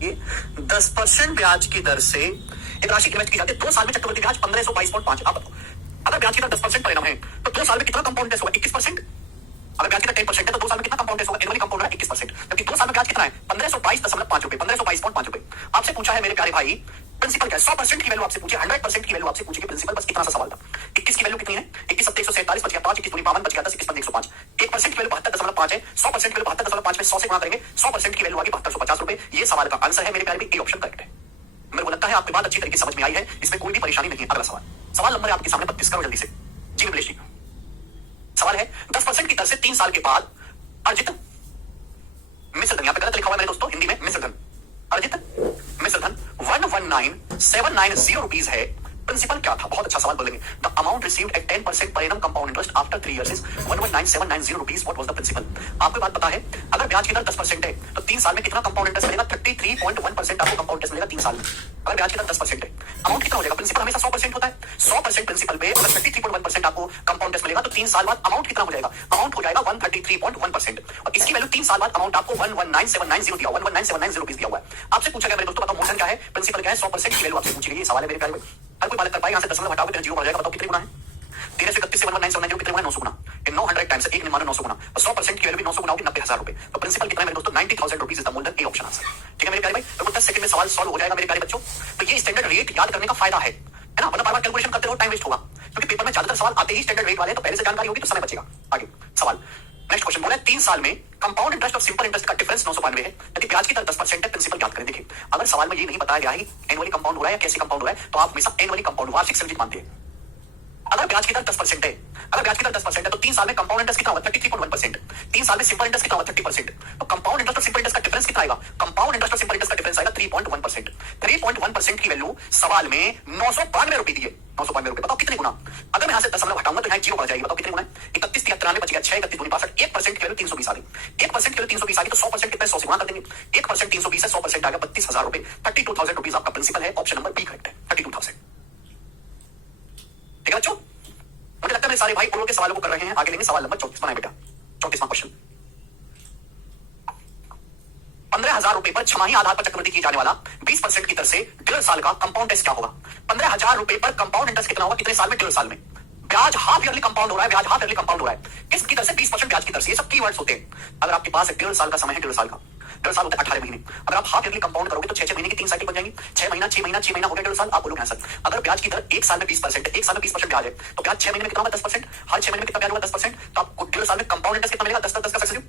10% ब्याज की दर से एक राशि इन्वेस्ट की जाती है 2 साल में, चक्रवृद्धि ब्याज 1522.5। आप बताओ, अगर ब्याज की दर 10% परिणाम है तो 2 साल में कितना कंपाउंड इंटरेस्ट होगा? 21%। अगर ब्याज की दर 10% है तो 2 साल में कितना कंपाउंड इंटरेस्ट होगा? एनुअली कंपाउंड है 21%, जबकि 2 साल में ब्याज कितना है? 1522.5 रुपए, 1522.5 रुपए। आपसे पूछा है मेरे प्यारे भाई प्रिंसिपल क्या है? 100% की वैल्यू आपसे पूछी, 100% की वैल्यू आपसे पूछी प्रिंसिपल, बस इतना सा सवाल था। 21 की वैल्यू कितनी है? 21 7 147 बच गया 5, 21 दूनी 52 बच गया 10, 21 5 105। 1% की वैल्यू 72.5 है, 100% की वैल्यू 72.5 में 100 से गुणा करेंगे, 100% की वैल्यू आ गई 7250 रुपए। ये सवाल का आंसर है मेरे प्यारे भाई, ए ऑप्शन करेक्ट है। मेरे को लगता है आपकी बात अच्छी तरीके से समझ में आई है, इसमें कोई भी परेशानी नहीं है। अगला सवाल, सवाल नंबर आपके सामने 32, करो जल्दी से जी विमलेश जी। सवाल है 10% की दर से 3 साल के बाद अर्जित मिश्रधन, यहां पे गलत लिखा हुआ है मेरे दोस्तों, हिंदी में मिश्रधन, अर्जित मिश्रधन 119790 रुपीज है। प्रिंसिपल क्या था? बहुत अच्छा सवाल बोलेंगे। The amount received at 10% per annum compound interest after 3 years is 119790 rupees. What was the principal? आपको बात पता है, अगर ब्याज की दर 10% है तो 3 साल में कितना कंपाउंड इंटरेस्ट मिलेगा? 33.1% आपको कंपाउंड इंटरेस्ट मिलेगा 3 साल में, अगर ब्याज की दर 10% है। अमाउंट कितना हो जाएगा? प्रिंसिपल हमेशा 100% होता है, 100% प्रिंसिपल पे अगर 33.1% आपको कंपाउंड इंटरेस्ट मिलेगा तो 3 साल बाद अमाउंट कितना हो जाएगा? अमाउंट हो जाएगा 133.1%, और इसकी वैल्यू 3 साल बाद अमाउंट आपको 119790 दिया, 119790 रुपीज दिया हुआ है। आपसे पूछा गया मेरे दोस्तों, बताओ मोशन क्या है, प्रिंसिपल क्या है, 100% की वैल्यू आपसे पूछी गई। ये सवाल है मेरे प्यारे भाई, हर कोई बात कर पाएगा। यहां से 10 हटाओगे तो जीरो बढ़ जाएगा। बताओ कितने गुना है? 13 से 31 से 119790 कितने गुना? 900 गुना। इन 900 टाइम्स एक निमानो 900 गुना, और 100% की वैल्यू भी 900 गुना होगी 90,000 रुपए। तो प्रिंसिपल कितना है मेरे दोस्तों? 90,000 रुपीज इज द मूलधन, ए ऑप्शन आंसर। ठीक है मेरे प्यारे भाई, तो 10 सेकंड में सवाल सॉल्व हो जाएगा मेरे प्यारे बच्चों। तो ये स्टैंडर्ड रेट याद करने का फायदा है ना, वरना बार बार कैलकुलेशन करते रहो टाइम वेस्ट होगा, क्योंकि पेपर में ज्यादातर सवाल आते ही स्टैंडर्ड रेट वाले, तो पहले से जानकारी होगी तो समय बचेगा। आगे सवाल, नेक्स्ट क्वेश्चन बोला है 3 साल में कंपाउंड इंटरेस्ट और सिंपल इंटरेस्ट का डिफरेंस 992 है, यदि ब्याज की दर 10% है। प्रिंसिपल याद करें। देखिए, अगर सवाल में ये नहीं बताया गया है एनुअली कंपाउंड हो रहा है या कैसे कंपाउंड हो रहा है, तो आप हमेशा एनुअली कंपाउंड, वार्षिक संचित मानते हैं। अगर ब्याज की दर 10% है, अगर ब्याज की दर 10% है तो 3 साल में कंपाउंड इंटरेस्ट कितना होगा? 33.1%। 3 साल में सिंपल इंटरेस्ट कितना होगा? 30%। तो कंपाउंड इंटरेस्ट और सिंपल इंटरेस्ट का डिफरेंस कितना आएगा? कंपाउंड इंटरेस्ट और सिंपल इंटरेस्ट का डिफरेंस आएगा 3.1%। 3.1% की वैल्यू सवाल में 992 रुपए दी है, 992 रुपए। बताओ कितने गुना? अगर मैं यहां से दशमलव हटाऊंगा तो यहां जीरो बढ़ जाएगी। बताओ कितने गुना है? 31 93 बच गया 6, 31 दूनी 62। 1% की वैल्यू 320 आ गई, 1% की वैल्यू 320 आ गई तो 100% कितना है? 100 से गुणा कर देंगे। 1% 320 है, 100% आ गया 32,000 रुपए। 32,000 रुपीज आपका प्रिंसिपल है, ऑप्शन नंबर बी करेक्ट है, 32,000। ठीक है बच्चों, मुझे लगता है मेरे सारे भाई पूर्व के सवालों को कर रहे हैं। आगे लेंगे सवाल नंबर 34 बनाए बेटा, 34वां क्वेश्चन। 15,000 रुपए पर छमाही आधार पर चक्रवृद्धि की जाने वाला 20% की दर से 1.5 साल का कंपाउंड इंटरेस्ट क्या होगा? 15,000 रुपए पर कंपाउंड इंटरेस्ट कितना होगा? कितने साल में? 1.5 साल में। ब्याज हाफ ईयरली कंपाउंड हो रहा है, ब्याज हाफ ईयरली कंपाउंड हो रहा है, किसकी दर से? 20% ब्याज की दर से। ये सब कीवर्ड्स होते हैं। अगर आपके पास 1.5 साल का समय है, 1.5 साल का, 1.5 साल होता है 18 महीने। अगर आप हाफ ईयरली कंपाउंड करोगे तो 6 महीने की 3 साइकिल बन जाएंगी। 6 महीना 6 महीना 6 महीना हो गया 1.5 साल। आप बोलोगे सर, अगर ब्याज की दर 1 साल में 20% है, 1 साल में 20% ब्याज है, तो ब्याज 6 महीने में कितना होगा? 10%। हर 6 महीने में कितना ब्याज होगा? 10%। तो आपको 1.5 साल में कंपाउंड इंटरेस्ट कितना मिलेगा? 10 10 का सक्सेसिव,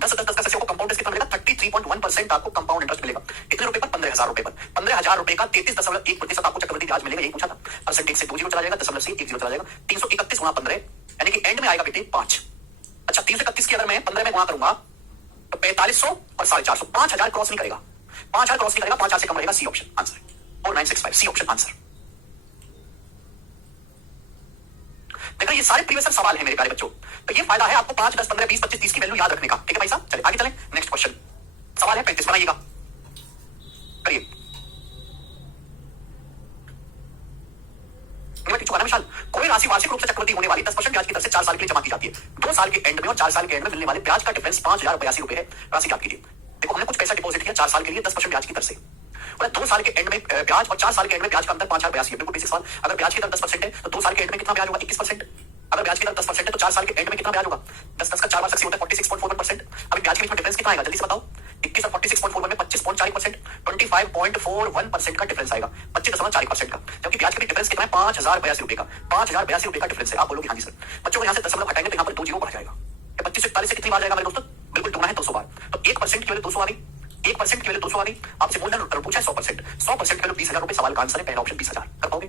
10 10 10 का सक्सेसिव कंपाउंड इंटरेस्ट कितना मिलेगा? 33.1% आपको कंपाउंड इंटरेस्ट मिलेगा। कितने रुपए पर? 15,000 रुपए पर। 15,000 रुपए का 33.1% आपको चक्रवृद्धि ब्याज मिलेगा। यही पूछा था। परसेंटेज से 2 जीरो चला जाएगा, दशमलव से 1 जीरो चला जाएगा। 331 गुणा 15 यानी कि एंड में आएगा बेटे 5। अच्छा, 331 की अगर मैं 15 में गुणा करूंगा तो 4500 और 450, 5,000 क्रॉस नहीं करेगा, 5,000 क्रॉस नहीं करेगा, 5,000 से कम रहेगा। C option answer, 4965 C option answer. देखो ये सारे प्रीवियस सवाल है मेरे प्यारे बच्चों, तो ये फायदा है आपको 5 10 15 20 25 30 की वैल्यू याद रखने का। ठीक है भाई साहब, चलिए आगे चलें। नेक्स्ट क्वेश्चन सवाल है 35, बनाइएगा, करिए। विशाल, कोई राशि वार्षिक रूप से चक्रवृद्धि होने वाली 10% ब्याज की दर से 4 साल के लिए जमा की जाती है। 2 साल के एंड में और 4 साल के एंड में मिलने वाले ब्याज का डिफरेंस 5,082 रुपए है। राशि याद कीजिए। देखो हमने कुछ पैसा डिपॉजिट किया 4 साल के लिए 10% ब्याज की दर से, और 2 साल के एंड में ब्याज और 4 साल के एंड में ब्याज का अंतर 5,082 है। बिल्कुल बेसिक सवाल। अगर ब्याज की दर 10% है तो 2 साल के एंड में कितना ब्याज होगा? 21%। अगर ब्याज की दर 10% है तो 4 साल के एंड में कितना ब्याज होगा? 10 10 का 4 बार 60 होता है 46.41%। अभी ब्याज के बीच में डिफरेंस कितना आएगा? जल्दी से बताओ। 21 और 46.41 में 25.40%, 25.41% का डिफरेंस आएगा, 25.40% का। जबकि ब्याज के बीच डिफरेंस कितना है? 5,082 रुपए का, 5,082 रुपए का डिफरेंस है। आप बोलोगे हाँ जी सर। बच्चों को यहाँ से दशमलव हटाएंगे तो यहाँ पर 2 जीरो बढ़ जाएगा। 25 से 41 से कितनी बार जाएगा मेरे दोस्तों? बिल्कुल दुगना है, 200 बार। तो 1% की वैल्यू 200 आ गई, 1% की वैल्यू 200 आ गई। आपसे मूलधन पूछा है 100%, 100% की वैल्यू 20,000 रुपए। सवाल का आंसर है पहला ऑप्शन 20,000। कर पाओगे?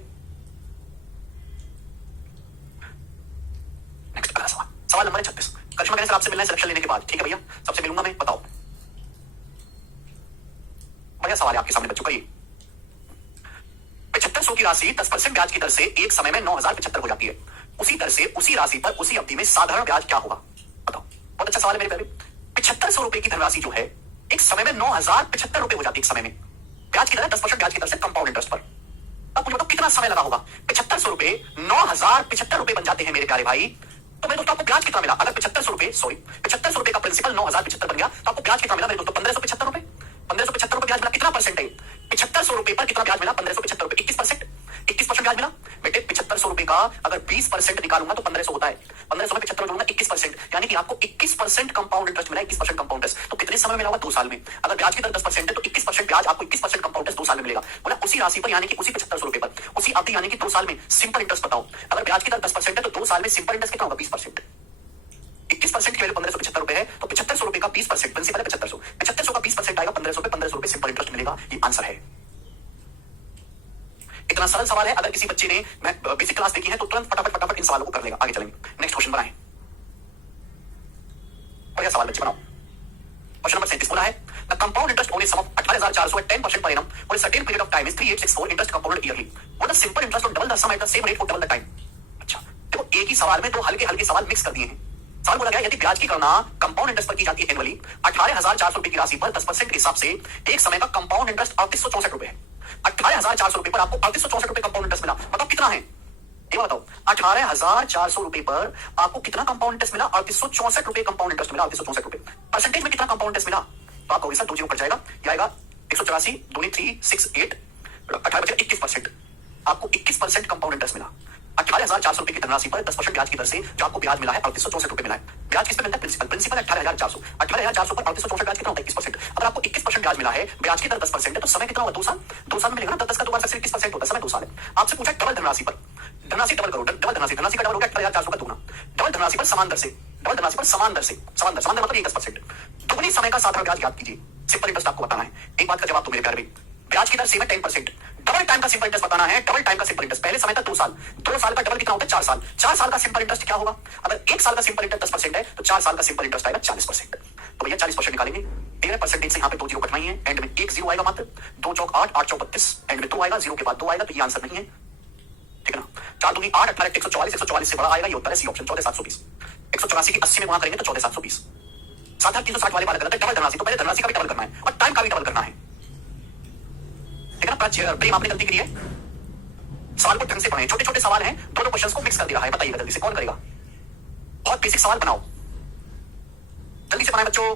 नेक्स्ट अगला सवाल, सवाल नंबर 36। करिश्मा कहने सर आपसे मिलना है सिलेक्शन लेने के बाद। ठीक है भैया, सबसे मिलूंगा मैं, बताओ। बढ़िया सवाल है आपके सामने बच्चों। करिए। 7500 की राशि 10% ब्याज की दर से एक समय में 9,075 हो जाती है। उसी दर से उसी राशि पर उसी अवधि में साधारण ब्याज क्या होगा? बताओ। बहुत अच्छा सवाल है मेरे प्यारे। 7500 रुपए की धनराशि जो है एक समय में 9,075 रुपए हो जाती है। एक समय में ब्याज की दर 10% ब्याज की दर से कंपाउंड इंटरेस्ट पर। अब मुझे बताओ कितना समय लगा होगा? 7500 रुपए 9,075 रुपए बन जाते हैं मेरे प्यारे भाई। तो मेरे दोस्तों आपको ब्याज कितना मिला? अगर 7500 रुपए 7500 रुपए का प्रिंसिपल 9,075 बन गया तो आपको ब्याज कितना मिला मेरे दोस्तों? 1,575 रुपए। 1,575 रुपए ब्याज मिला। कितना 75% है। 7500 रुपए पर कितना ब्याज मिला? 1575 रुपए, 21%। 21% ब्याज मिला बेटे। 7500 रुपए का अगर 20% निकालूंगा तो 1500 होता है। 1500 में 75 जोड़ूंगा 21%, यानी कि आपको 21% कंपाउंड इंटरेस्ट मिला। 21% कंपाउंड इंटरेस्ट तो कितने समय में मिला होगा? 2 साल में। अगर ब्याज की दर 10% है तो 21% ब्याज आपको 21% कंपाउंड इंटरेस्ट 2 साल में मिलेगा। बोला उसी राशि पर, यानी कि उसी 7500 रुपए पर, उसी अवधि यानी कि 2 साल में सिंपल इंटरेस्ट बताओ। अगर ब्याज की दर 10% है तो 2 साल में सिंपल इंटरेस्ट कितना होगा? 20%। 21% की वैल्यू 1575 रुपए है तो 7500 रुपए का 20%, प्रिंसिपल है 7500, 7500 का 20% आएगा 1500 रुपए, 1500 रुपए सिंपल इंटरेस्ट मिलेगा। ये आंसर है। इतना सरल सवाल है, अगर किसी बच्चे ने मैं बेसिक क्लास देखी है तो तुरंत फटाफट इन सवालों को कर लेगा। आगे चलेंगे, नेक्स्ट क्वेश्चन बनाएं। बढ़िया सवाल बच्चे बनाओ। क्वेश्चन नंबर 37 बोला है the compound interest on a sum of 18400 at 10% per annum for a certain period of time is 3864 interest compounded yearly. What the simple interest on double the sum at the same rate for double the time? अच्छा देखो, एक ही सवाल में दो हल्के सवाल mix कर दिए हैं। सवाल बोला गया यदि ब्याज की गणना कंपाउंड इंटरेस्ट पर की जाती है एनुअली 18400 रुपए की राशि पर 10% के हिसाब से एक समय का कंपाउंड इंटरेस्ट 3864 रुपए है। 18400 रुपए पर आपको 3864 रुपए कंपाउंड इंटरेस्ट मिला, बताओ कितना है? ये बताओ 18400 रुपए पर आपको कितना कंपाउंड इंटरेस्ट मिला? 3864 रुपए कंपाउंड इंटरेस्ट मिला। 3864 रुपए परसेंटेज में कितना कंपाउंड इंटरेस्ट मिला? तो आप कहोगे सर 2 जीरो कट जाएगा, ये आएगा 184 दूनी 368 18 बचेगा 21%। आपको 21% कंपाउंड इंटरेस्ट मिला 18400 रुपए की धनराशि पर 10% ब्याज की दर से। जो आपको ब्याज मिला है 3864 रुपए मिला है। ब्याज किस पे मिलता है? प्रिंसिपल 18400 पर 3864 ब्याज कितना होता है? 21%। अगर आपको 21% ब्याज मिला है, ब्याज की दर 10% है तो समय कितना होगा? 2 साल। 2 साल में मिलेगा ना, 10 का 2 बार 21% होता है, समय 2 साल है। आपसे पूछा डबल धनराशि पर, धनराशि डबल करो, डबल धनराशि का डबल हो गया 18400 का दूना। डबल धनराशि पर समान दर से, डबल धनराशि पर समान दर मतलब ये 10%। दुगनी समय का साधारण ब्याज ज्ञात कीजिए। सिंपल इंटरेस्ट आपको बताना है। एक बात का जवाब तो मेरे प्यारे, ब्याज की दर सेम है 10%। डबल टाइम का सिंपल इंटरेस्ट बताना है। डबल टाइम का सिंपल इंटरेस्ट पहले समय था 2 साल, 2 साल का डबल कितना होता है? 4 साल। 4 साल का सिंपल इंटरेस्ट क्या होगा? अगर 1 साल का सिंपल इंटरेस्ट 10% है तो 4 साल का सिंपल इंटरेस्ट आएगा 40%। तो भैया 40% निकालेंगे। 13% से यहाँ पे 2 जीरो कटवाई है, एंड में 1 जीरो आएगा मात्र। 2 चौक 8, 8 चौक 32, एंड में 2 आएगा, 0 के बाद 2 आएगा, तो ये आंसर नहीं है। ठीक है ना? 4 दूनी 8, 18 144, 144 से बड़ा आएगा, ये उत्तर है सी ऑप्शन 14720। 184 की 80 में गुणा करेंगे तो 14720। 7360 वाले बात करते हैं डबल धनराशि, तो पहले धनराशि का भी डबल करना है और टाइम का भी डबल करना है। ठीक है ना? प्रेम आपने गलती करी है, सवाल को ढंग से पढ़ें। छोटे छोटे सवाल हैं, दोनों क्वेश्चंस को मिक्स कर दिया है। बताइएगा जल्दी से कौन करेगा? बहुत बेसिक सवाल बनाओ, जल्दी से बनाए बच्चों।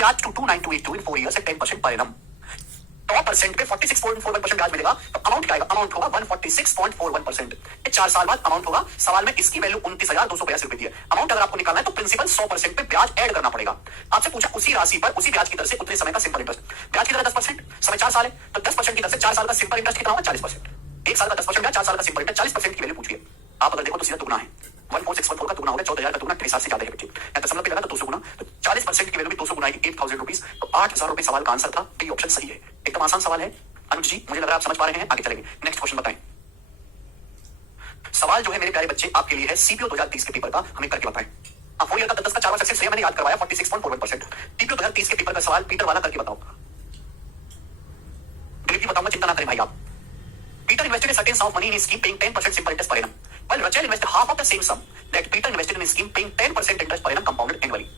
ब्याज 22982 इन 4 years at 10% per annum। 100% पे 46.41% ब्याज मिलेगा, तो अमाउंट क्या आएगा? अमाउंट होगा 146.41%। 4 साल बाद अमाउंट होगा। सवाल में इसकी वैल्यू 29,282 रुपए दी है। अमाउंट अगर आपको निकालना है तो प्रिंसिपल 100% पे ब्याज ऐड करना पड़ेगा। आपसे पूछा उसी राशि पर उसी ब्याज की दर से उतने समय का सिंपल इंटरेस्ट। ब्याज की दर 10%, समय 4 साल है, तो 10% की दर से 4 साल का सिंपल इंटरेस्ट कितना होगा? 40%। 1 साल का 10% ब्याज, 4 साल का सिंपल इंटरेस्ट, 40% की वैल्यू पूछिए। आप अगर देखो तो सीधा दुगना है। 14614 का दुगना हो गया, 14,000 का दुगना 7 से ज्यादा है बच्चे। दशमलव पे लगा तो 200 गुना, तो 40% की वैल्यू भी 200 गुना आएगी 8000 रुपीज। तो 8000 रुपए सवाल का आंसर था। तो ये ऑप्शन सही है, एकदम आसान सवाल है। अनुज जी मुझे लग रहा है आप समझ पा रहे हैं। आगे चलेंगे, नेक्स्ट क्वेश्चन बताएं। सवाल जो है मेरे प्यारे बच्चे आपके लिए है सीपीओ 2030 के पेपर का, हमें करके बताएं। आप 4 ईयर का 10 का 4 बार सक्सेस मैंने याद करवाया 46.41%। सीपीओ 2030 के पेपर का सवाल पीटर वाला करके बताओ। डिलीवरी बताऊंगा, चिंता ना करें भाई आप। Peter invested a certain sum of money in his scheme paying 10% simple interest per annum, while Rachel invested half of the same sum that Peter invested in his scheme paying 10% interest per annum compounded annually.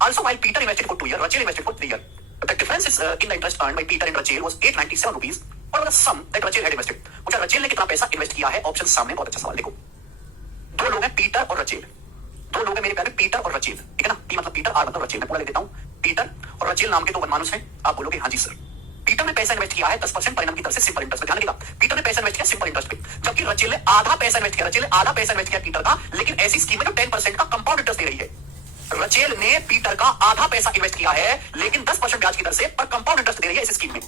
Also, while Peter invested for 2 years, Rachel invested for 3 years. The difference is in the interest earned by Peter and Rachel was 897 rupees. What was the sum that Rachel had invested? मुझे Rachel ने कितना पैसा invest किया है? Option सामने, बहुत अच्छा सवाल। देखो 2 लोग हैं, पीटर और रचेल। 2 लोग हैं मेरे प्यारे, पीटर और रचेल। ठीक है ना? पी मतलब पीटर, आर मतलब रचेल। मैं पूरा लिख देता हूँ। पीटर और रचेल नाम के 2 मनमानुस हैं। आप बोलोगे हाँ जी सर। पीटर ने पैसा इन्वेस्ट किया है 10% पर एनम की तरफ से सिंपल इंटरेस्ट पे। ध्यान रखिएगा, पीटर ने पैसा इन्वेस्ट किया सिंपल इंटरेस्ट पे, जबकि रचेल ने आधा पैसा इन्वेस्ट किया। रचेल ने आधा पैसा इन्वेस्ट किया पीटर का, लेकिन ऐसी स्कीम में जो 10% का कंपाउंड इंटरेस्ट दे रही है। रचेल ने पीटर का आधा पैसा इन्वेस्ट किया है, लेकिन 10% ब्याज की दर से पर कंपाउंड इंटरेस्ट दे रही है इस स्कीम में।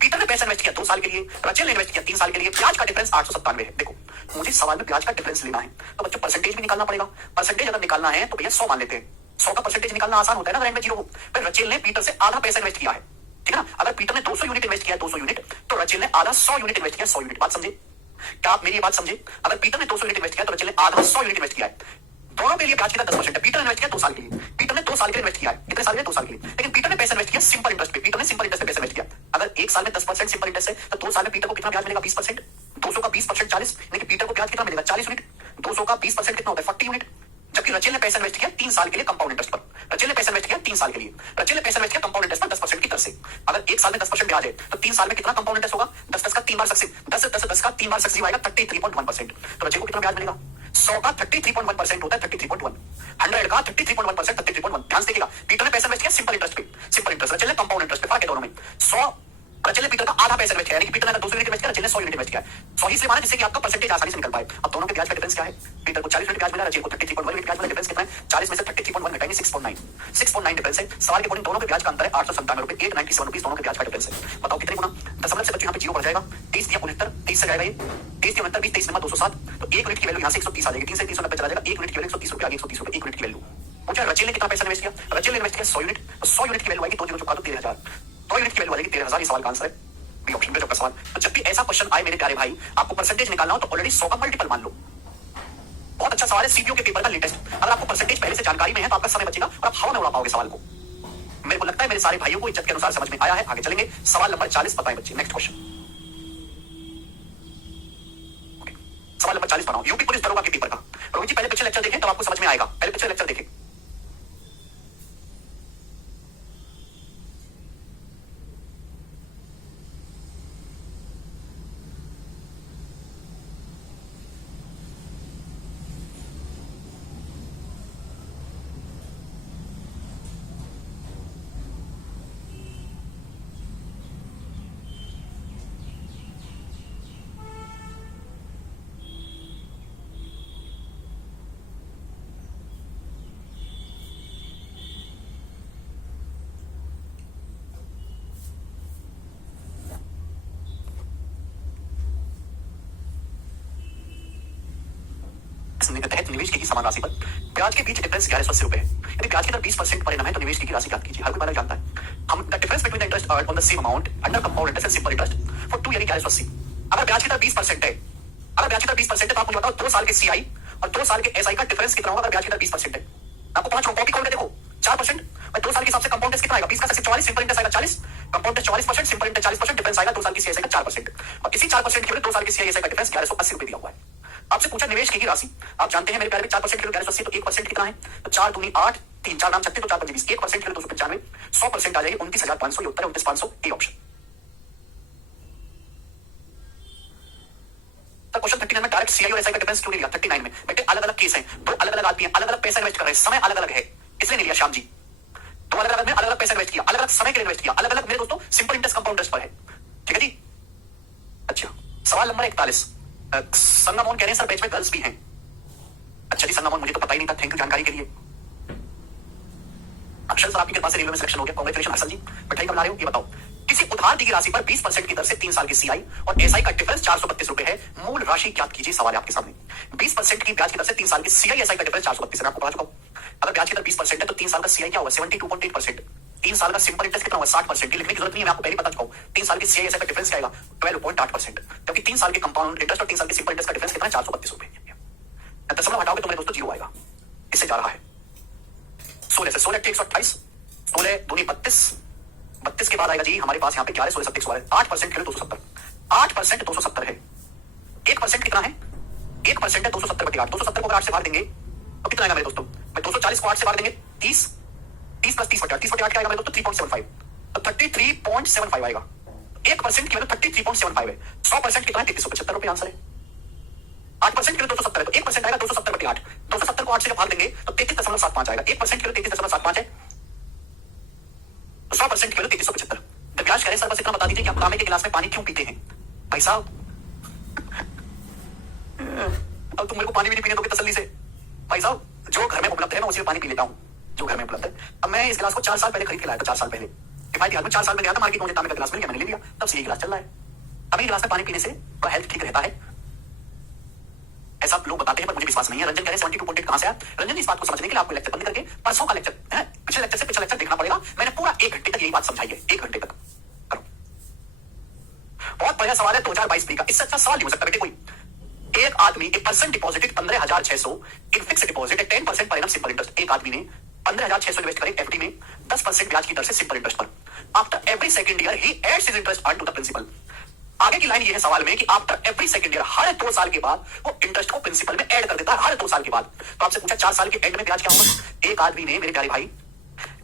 पीटर ने पैसा इन्वेस्ट किया 2 साल के लिए, रचेल ने इन्वेस्ट किया 3 साल के लिए। ब्याज का डिफरेंस 897 है। देखो, मुझे सवाल में ब्याज का डिफरेंस लेना है, तो बच्चों परसेंटेज भी निकालना पड़ेगा। परसेंटेज अगर निकालना है तो भैया 100 मान लेते हैं। 100 का परसेंटेज निकालना आसान होता है ना, रैंक में 0 हो। फिर रचेल ने पीटर से आधा पैसा इन्वेस्ट किया है, ठीक है ना। अगर पीटर ने 200 यूनिट इन्वेस्ट किया 200 यूनिट, तो रचेल ने आधा 100 यूनिट इन्वेस्ट किया 100 यूनिट। बात समझे? क्या आप मेरी बात समझे? अगर पीटर ने 200 यूनिट इन्वेस्ट किया तो रचेल ने आधा 100 यूनिट इन्वेस्ट किया है। दोनों के लिए ब्याज की दर 10% है। पीटर ने इन्वेस्ट किया 2 साल के लिए, पीटर ने 2 साल के लिए इन्वेस्ट किया है। कितने साल के लिए? 2 साल के लिए। लेकिन पीटर ने पैसा इन्वेस्ट किया सिंपल इंटरेस्ट पे। पीटर ने सिंपल इंटरेस्ट पे पैसा इन्वेस्ट किया। अगर 1 साल में 10% सिंपल इंटरेस्ट है, तो 2 साल में पीटर को कितना ब्याज मिलेगा? 20%। 200 का 20% 40, लेकिन पीटर को ब्याज कितना मिलेगा? 40 यूनिट। 200 का 20% कितना होता है? 40 यूनिट। जबकि रचेल ने पैसा इन्वेस्ट किया 3 साल के लिए कंपाउंड इंटरेस्ट पर। रचेल ने पैसा इन्वेस्ट किया 3 साल के लिए। रचेल ने पैसा इन्वेस्ट किया कंपाउंड इंटरेस्ट पर 10% की दर से। अगर 1 साल में 10% ब्याज है, तो 3 साल में कितना कंपाउंड इंटरेस्ट होगा? 10 का 3 बार सक्सेस, 10 का 3 बार सक्सेस आएगा 33.1%। तो रचेल को कितना ब्याज मिलेगा? 100 का 33.1% होता है 33.1, 100 का 33.1% 33.1। ध्यान से देखिएगा, पीटर ने पैसा इन्वेस्ट किया सिंपल इंटरेस्ट पे, सिंपल इंटरेस्ट। रचेल ने कंपाउंड इंटरेस्ट पे। फर्क है दोनों में। 100 रचेल ने पीटर का आधा पैसा इन्वेस्ट किया, यानी कि पीटर ने 200 यूनिट इन्वेस्ट किया, रचेल ने 100 यूनिट इन्वेस्ट किया। 100 ही से माना, जिससे कि आपका परसेंटेज आसानी से निकल पाए। अब दोनों के ब्याज का डिफरेंस क्या है? पीटर को 40 यूनिट ब्याज मिला, रचेल को 33.1 यूनिट ब्याज मिला। डिफरेंस कितना है? 40 में से 33.1 घटाएंगे 6.9, 6.9 डिफरेंस है। सवाल के अकॉर्डिंग दोनों के ब्याज का अंतर है 897 रुपए, 897 रुपीस दोनों के ब्याज का डिफरेंस है। बताओ कितने गुना? दशमलव से बच्चों यहाँ पे 0 बढ़ जाएगा। 23 दिया 69, 23 से जाएगा ये 23 दिया 69, 23 नंबर 207। तो 1 यूनिट की वैल्यू यहाँ से 130 आ जाएगी। 3 से 390 चला जाएगा। 1 यूनिट की वैल्यू 130 रुपए, 130 रुपए 1 यूनिट की वैल्यू। मुझे रचेल ने कितना पैसा इन्वेस्ट किया? रचेल ने इन्वेस्ट किया 100 यूनिट, तो 100 यूनिट की वैल्यू आएगी 2 0 चुका दो 13,000। 2 यूनिट की वैल्यू आएगी 13,000। ये सवाल का आंसर है बी ऑप्शन पे जो का सवाल। तो जब भी ऐसा क्वेश्चन आए मेरे प्यारे भाई, आपको परसेंटेज निकालना हो तो ऑलरेडी 100 का मल्टीपल मान लो। बहुत अच्छा सवाल है, सीपीओ के पेपर का लेटेस्ट। अगर आपको परसेंटेज पहले से जानकारी में है तो आपका समय बचेगा और आप हवा में उड़ा पाओगे सवाल को। मेरे को लगता है मेरे सारे भाइयों को इज्जत के अनुसार समझ में आया है। आगे चलेंगे, सवाल नंबर 40 बताएं बच्चे। नेक्स्ट क्वेश्चन, सवाल नंबर 40 बनाओ, यूपी पुलिस दरोगा के पेपर का। रोहित जी पहले पिछले लेक्चर देखें तो आपको समझ में आएगा। पहले पिछले लेक्चर देखें। के तहत निवेश की समान राशि पर ब्याज के बीच डिफरेंस 1180 रुपए है। यदि ब्याज की दर 20% परिणाम है तो निवेश की राशि ज्ञात कीजिए। हर कोई बालक जानता है। हम the difference between the interest earned on the same amount under compound interest and simple interest for 2 यानी 1180। अगर ब्याज की दर 20% है, अगर ब्याज की दर 20% है तो आप मुझे बताओ 2 साल के सीआई और 2 साल के एसआई का डिफरेंस कितना होगा? अगर ब्याज की दर 20% है, आपको 5 कॉपी काउंट देखो 4%, मैं 2 साल के हिसाब से कंपाउंड इंटरेस्ट कितना आएगा? 20 का 44, सिंपल इंटरेस्ट आएगा 40, compound interest 40%, simple interest 40%, difference आएगा 2 साल की सीआई का 4%। और इसी 4% के लिए 2 साल की सीआई का डिफरेंस 1180 रुपए दिया हुआ है। आपसे पूछा निवेश की राशि, आप जानते हैं मेरे प्यारे में 4% के लिए 1180, तो 1% कितना है? तो 4 दूनी 8, 3 4 नाम 36, तो 4 5 20, 1% के लिए 295, 100% आ जाएगी 29,500। ये उत्तर है 29,500, ए ऑप्शन। क्वेश्चन 39 में डायरेक्ट सीआई और एसआई का डिफरेंस क्यों नहीं लिया? 39 में बेटे अलग अलग केस हैं, 2 अलग अलग आदमी हैं, अलग अलग पैसा इन्वेस्ट कर रहे हैं, समय अलग अलग है, इसलिए नहीं लिया श्याम जी। 2 अलग अलग में अलग अलग पैसा इन्वेस्ट किया, अलग अलग समय के लिए इन्वेस्ट किया, अलग अलग मेरे दोस्तों सिंपल इंटरेस्ट कंपाउंड इंटरेस्ट पर है। ठीक है जी। अच्छा, सवाल नंबर 41, संगमोहन कह रहे हैं सर बैच में गर्ल्स भी हैं। अच्छा जी संगमोहन, मुझे तो पता ही नहीं था, थैंक यू जानकारी के लिए। अक्षर सर आपकी कृपा से रेलवे में सिलेक्शन हो गया, कांग्रेचुलेशन अक्षर जी। मिठाई कब ला रहे हो ये बताओ। किसी उधार दी गई राशि पर 20% की दर से 3 साल की सीआई और एसआई का डिफरेंस 432 रुपए है। मूल राशि ज्ञात कीजिए। सवाल है आपके सामने। 20% की ब्याज की दर से 3 साल की सीआई एसआई का डिफरेंस 432 है। आपको पता चुका हूं। अगर ब्याज की दर 20% है तो 3 साल का सीआई क्या होगा? 72.8%। 3 साल का सिंपल इंटरेस्ट कितना होगा? 60%। लिखने की जरूरत नहीं है, मैं आपको पहले बता चुका हूं। 3 साल की सीआई एसआई का डिफरेंस क्या आएगा? 12.8%। क्योंकि 3 साल के कंपाउंड इंटरेस्ट और 3 साल के सिंपल इंटरेस्ट का डिफरेंस कितना है? 432 रुपए। दशमलव हटाओगे तो मेरे दोस्तों 0 आएगा। इससे जा रहा है 16 से 16 128, 16 दूनी 32, 32 के बाद आएगा जी हमारे पास यहाँ पे 11 16 7 116, 8% के लिए 270, 8% 270 है। 1% कितना है? 1% है 270/8। 270 को अगर 8 से भाग देंगे तो कितना आएगा मेरे दोस्तों? मैं 240 को 8 से भाग देंगे 30, 30 प्लस 30/8, 30/8 क्या आएगा मेरे दोस्तों? 3.75, तो 33.75 आएगा। 1% की वैल्यू 33.75 है। 100% कितना है? 3375 रुपए आंसर है। 8% के लिए 270 है तो 1% आएगा 270/8। 270 को 8 से भाग देंगे तो 33.75 आएगा। 1% के लिए 33.75 है, 100% के लिए 3375। दिव्यांश कह रहे सर बस इतना बता दीजिए कि आप तांबे के गिलास में पानी क्यों पीते हैं? भाई साहब अब तुम मेरे को पानी भी नहीं पीने दोगे तसल्ली से। भाई साहब जो घर में उपलब्ध है मैं उसी में पानी पी लेता हूं। जो घर में उपलब्ध है। अब मैं इस गिलास को 4 साल पहले खरीद के लाया था, 4 साल पहले किफायती हाल में 4 साल में गया था मार्केट में, तांबे का गिलास मिल गया, मैंने ले लिया, तब से ये गिलास चल रहा है। अभी गिलास में पानी पीने से थोड़ा हेल्थ ठीक रहता है, ऐसा लोग बताते हैं, पर मुझे विश्वास नहीं है। रंजन कह रहे 72 कहां से आया? रंजन इस बात को समझने के लिए आपको लेक्चर बंद करके परसों का लेक्चर है, पिछले लेक्चर से पिछला लेक्चर देखना पड़ेगा। मैंने पूरा 1 घंटे तक यही बात समझाई है, 1 घंटे तक। करो, बहुत बढ़िया सवाल है 2022 का, इससे अच्छा सवाल नहीं हो सकता बेटे कोई। एक आदमी एक percent deposit 15,600 in fix deposit 10% per annum simple interest. एक आदमी ने 15,600 इन्वेस्ट करे एफडी में 10% ब्याज की दर से सिंपल इंटरेस्ट पर। After every second year he adds his interest earn to the principal. आगे की लाइन ये है सवाल में कि आफ्टर एवरी सेकंड ईयर, हर 2 साल के बाद वो इंटरेस्ट को प्रिंसिपल में ऐड कर देता है, हर 2 साल के बाद। तो आपसे पूछा 4 साल के एंड में ब्याज क्या होगा? एक आदमी ने, मेरे प्यारे भाई,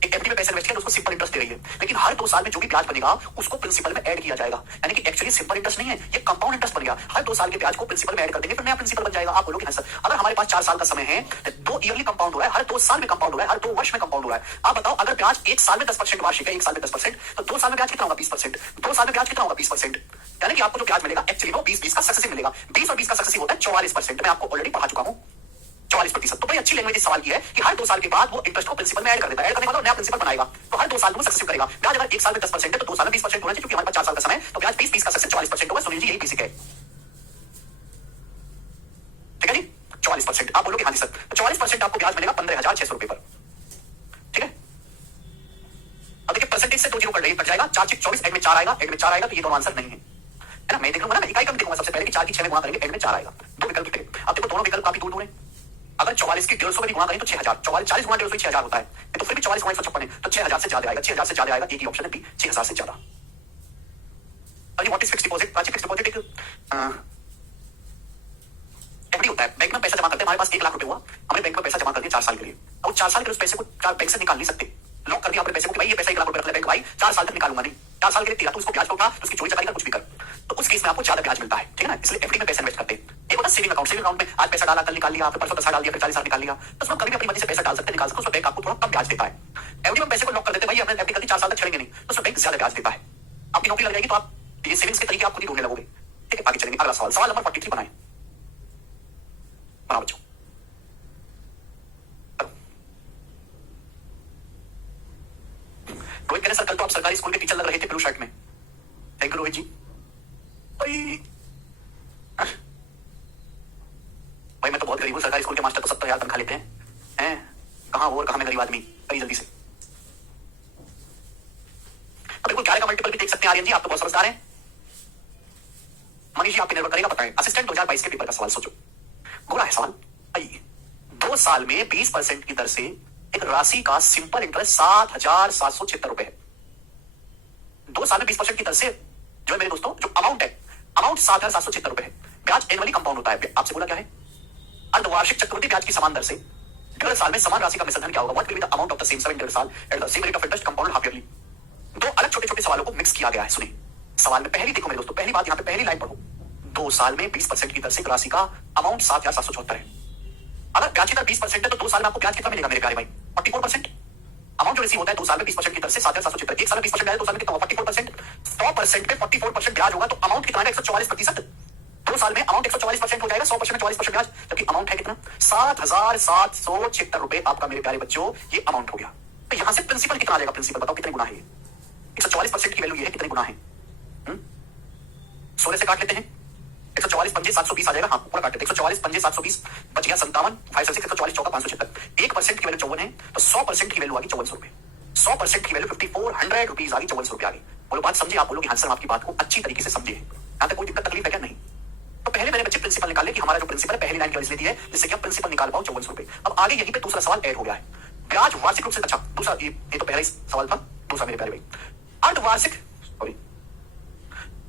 एक एफडी में पैसे इन्वेस्ट किया तो उसको सिंपल इंटरेस्ट दे रही है, लेकिन हर 2 साल में जो भी ब्याज बनेगा उसको प्रिंसिपल में ऐड किया जाएगा। यानी कि एक्चुअली सिंपल इंटरेस्ट नहीं है, ये कंपाउंड इंटरेस्ट बन गया। हर 2 साल के ब्याज को प्रिंसिपल में ऐड कर देंगे, फिर नया प्रिंसिपल बन जाएगा। आप बोलोगे हाँ सर, अगर हमारे पास 4 साल का समय है, 2 ईयरली कंपाउंड हो रहा है, हर 2 साल में कंपाउंड हो रहा है, हर 2 वर्ष में कंपाउंड हो रहा है। आप बताओ, अगर ब्याज 1 साल में 10% वार्षिक है, 1 साल में 10%, तो 2 साल में ब्याज कितना होगा? 20%। 2 साल में ब्याज कितना होगा? 20%। यानी कि आपको जो ब्याज मिलेगा एक्चुअली वो 20-20 का सक्सेसिव मिलेगा। 20 और 20 का सक्सेसिव होता है 44%। मैं आपको ऑलरेडी पढ़ा चुका हूं 44%। तो बड़ी अच्छी लैंग्वेज इस सवाल की है कि हर 2 साल के बाद वो इंटरेस्ट को प्रिंसिपल में ऐड कर देता है, ऐड करने का मतलब नया प्रिंसिपल बनाएगा, तो हर 2 साल में वो सक्सेसिव करेगा। ब्याज अगर 1 साल में 10% है तो 2 साल में 20% होना चाहिए, क्योंकि हमारे पास 4 साल का समय है, तो ब्याज 20-20 का सक्सेसिव 44% होगा। सुनील जी यही बेसिक है, ठीक है जी, 44%। आप बोलोगे हाँ जी सर, तो 44% आपको ब्याज मिलेगा 15,600 रुपए पर, ठीक है। अब देखिए परसेंटेज से 2 जीरो कट जाएगा, 4 6 24, एंड में 4 आएगा, एंड में 4 आएगा, तो ये दोनों आंसर नहीं है, है ना। मैं देखूंगा ना, मैं इकाई कम देखूंगा सबसे पहले कि 4 की 6 में गुणा करेंगे, एंड में 4 आएगा। 2 विकल्प थे, अब देखो दोनों विकल्प काफी दूर दूर है। अगर 44 की 150 में भी गुणा करें तो 6,000, 40 गुणा 150 6,000 होता है, तो फिर भी 40 गुणा 156 है, तो 6,000 से ज्यादा आएगा, 6,000 से ज्यादा आएगा। एक ही ऑप्शन है बी, 6,000 से ज्यादा। अरे what is fixed deposit? Prachi fixed deposit एक एफडी होता है, बैंक में पैसा जमा करते हैं। हमारे पास 1 लाख रुपए हुआ, हमने बैंक में पैसा जमा कर दिया 4 साल के लिए। अब 4 साल के उस पैसे को बैंक से निकाल नहीं सकते, लॉक कर दिया अपने पैसे को कि भाई ये पैसा 1 लाख रुपए रख ले बैंक, भाई 4 साल तक निकालूंगा नहीं। 4 साल के लिए तेरा, तो उसको ब्याज को उठा, तो उसकी चोरी चकारी कर, कुछ भी कर, तो उस केस में आपको ज्यादा ब्याज मिलता है, ठीक है ना। इसलिए एफडी में पैसा इन्वेस्ट करते हैं। एक होता है सेविंग अकाउंट, सेविंग अकाउंट में आज पैसा डाला, कल निकाल लिया, फिर परसों 10,000 डाल दिया, फिर 40,000 निकाल लिया, तो उसमें कभी भी अपनी मर्जी से पैसा डाल सकते, निकाल सकते, उसमें बैंक आपको थोड़ा कम ब्याज देता है। एफडी में पैसे को लॉक कर देते, भाई हमने एफडी कर दी 4 साल तक छेड़ेंगे नहीं, तो उसमें बैंक ज्यादा ब्याज देता है। आपकी नौकरी लग जाएगी तो आप ये सेविंग्स के तरीके आप खुद ही ढूंढने लगोगे, ठीक है। आगे चलेंगे, अगला सवाल, सवाल नंबर 43 बनाए, बनाओ बच्चों। रोहित कह रहे सर कल तो आप सरकारी स्कूल के टीचर लग रहे थे ब्लू शर्ट में। थैंक यू रोहित जी। भाई मैं तो बहुत गरीब हूँ, सरकारी स्कूल के मास्टर तो 70,000 तनख्वाह लेते हैं, कहाँ वो और कहाँ मैं गरीब आदमी। कहीं जल्दी से अब बिल्कुल क्या का मल्टीपल भी देख सकते हैं आर्यन जी, आप तो बहुत समझदार हैं। मनीष जी आप पे निर्भर करेगा, बताएं। असिस्टेंट 2022 के पेपर का सवाल सोचो, गोरा है सवाल। 2 साल में 20% की दर से एक राशि का सिंपल इंटरेस्ट 7,776 रुपए है। 2 साल में 20% की दर से जो है मेरे दोस्तों, जो अमाउंट है, अमाउंट 7,776 रुपए है। ब्याज एनुअली कंपाउंड होता है। आपसे बोला क्या है? अर्धवार्षिक चक्रवृद्धि ब्याज की समान दर से 1.5 साल में समान राशि का मिश्रण क्या होगा? What will be the amount of the same sum in 1.5 साल at the same rate of interest compound half yearly. 2 अलग छोटे छोटे सवालों को मिक्स किया गया है। सुनिए सवाल में पहली देखो मेरे दोस्तों, पहली बात यहाँ पे पहली लाइन पढ़ो। 2 साल में 20% की दर से राशि का अमाउंट 7,774 है। अगर ब्याज की दर 20% है तो 2 साल में आपको ब्याज कितना मिलेगा मेरे प्यारे भाई? 44%। अमाउंट जो रिसीव होता है 2 साल में 20% की दर से 7,774, 1 साल में 20% ब्याज, 2 साल में कितना होगा? 44%। 100% पे 44% ब्याज होगा तो अमाउंट कितना है? 144%। 2 साल में अमाउंट 144% हो जाएगा, 100% में 44% ब्याज, जबकि अमाउंट है कितना? 7,776 रुपए आपका मेरे प्यारे बच्चों, ये अमाउंट हो गया। तो यहां से प्रिंसिपल कितना आ जाएगा? प्रिंसिपल बताओ कितने गुना है ये? 144% की वैल्यू ये है, कितने गुना है? 16 से काट लेते हैं, 144 पंजे 720 आ जाएगा। हाँ पूरा काट लेते, 144 पंजे 720 बच गया 57, 144 चौका 576। 1% की वैल्यू 54 है तो 100% की वैल्यू आ गई 5400 रुपए। 100% की वैल्यू 5400 रुपीज आ गई, 5400 रुपए आ गई। बोलो बात समझे? आप बोलोगे हाँ सर आपकी बात को अच्छी तरीके से समझे, यहाँ तक कोई दिक्कत तकलीफ है क्या? नहीं। तो पहले मेरे बच्चे प्रिंसिपल निकाले कि हमारा जो प्रिंसिपल है पहली लाइन की वजह से दी है, जिससे कि आप प्रिंसिपल निकाल पाओ 5400 रुपए। अब आगे यहीं पे दूसरा सवाल ऐड हो गया है, ब्याज वार्षिक रूप से, अच्छा दूसरा ये तो पहला ही सवाल था, दूसरा मेरे प्यारे भाई अर्धवार्षिक, सॉरी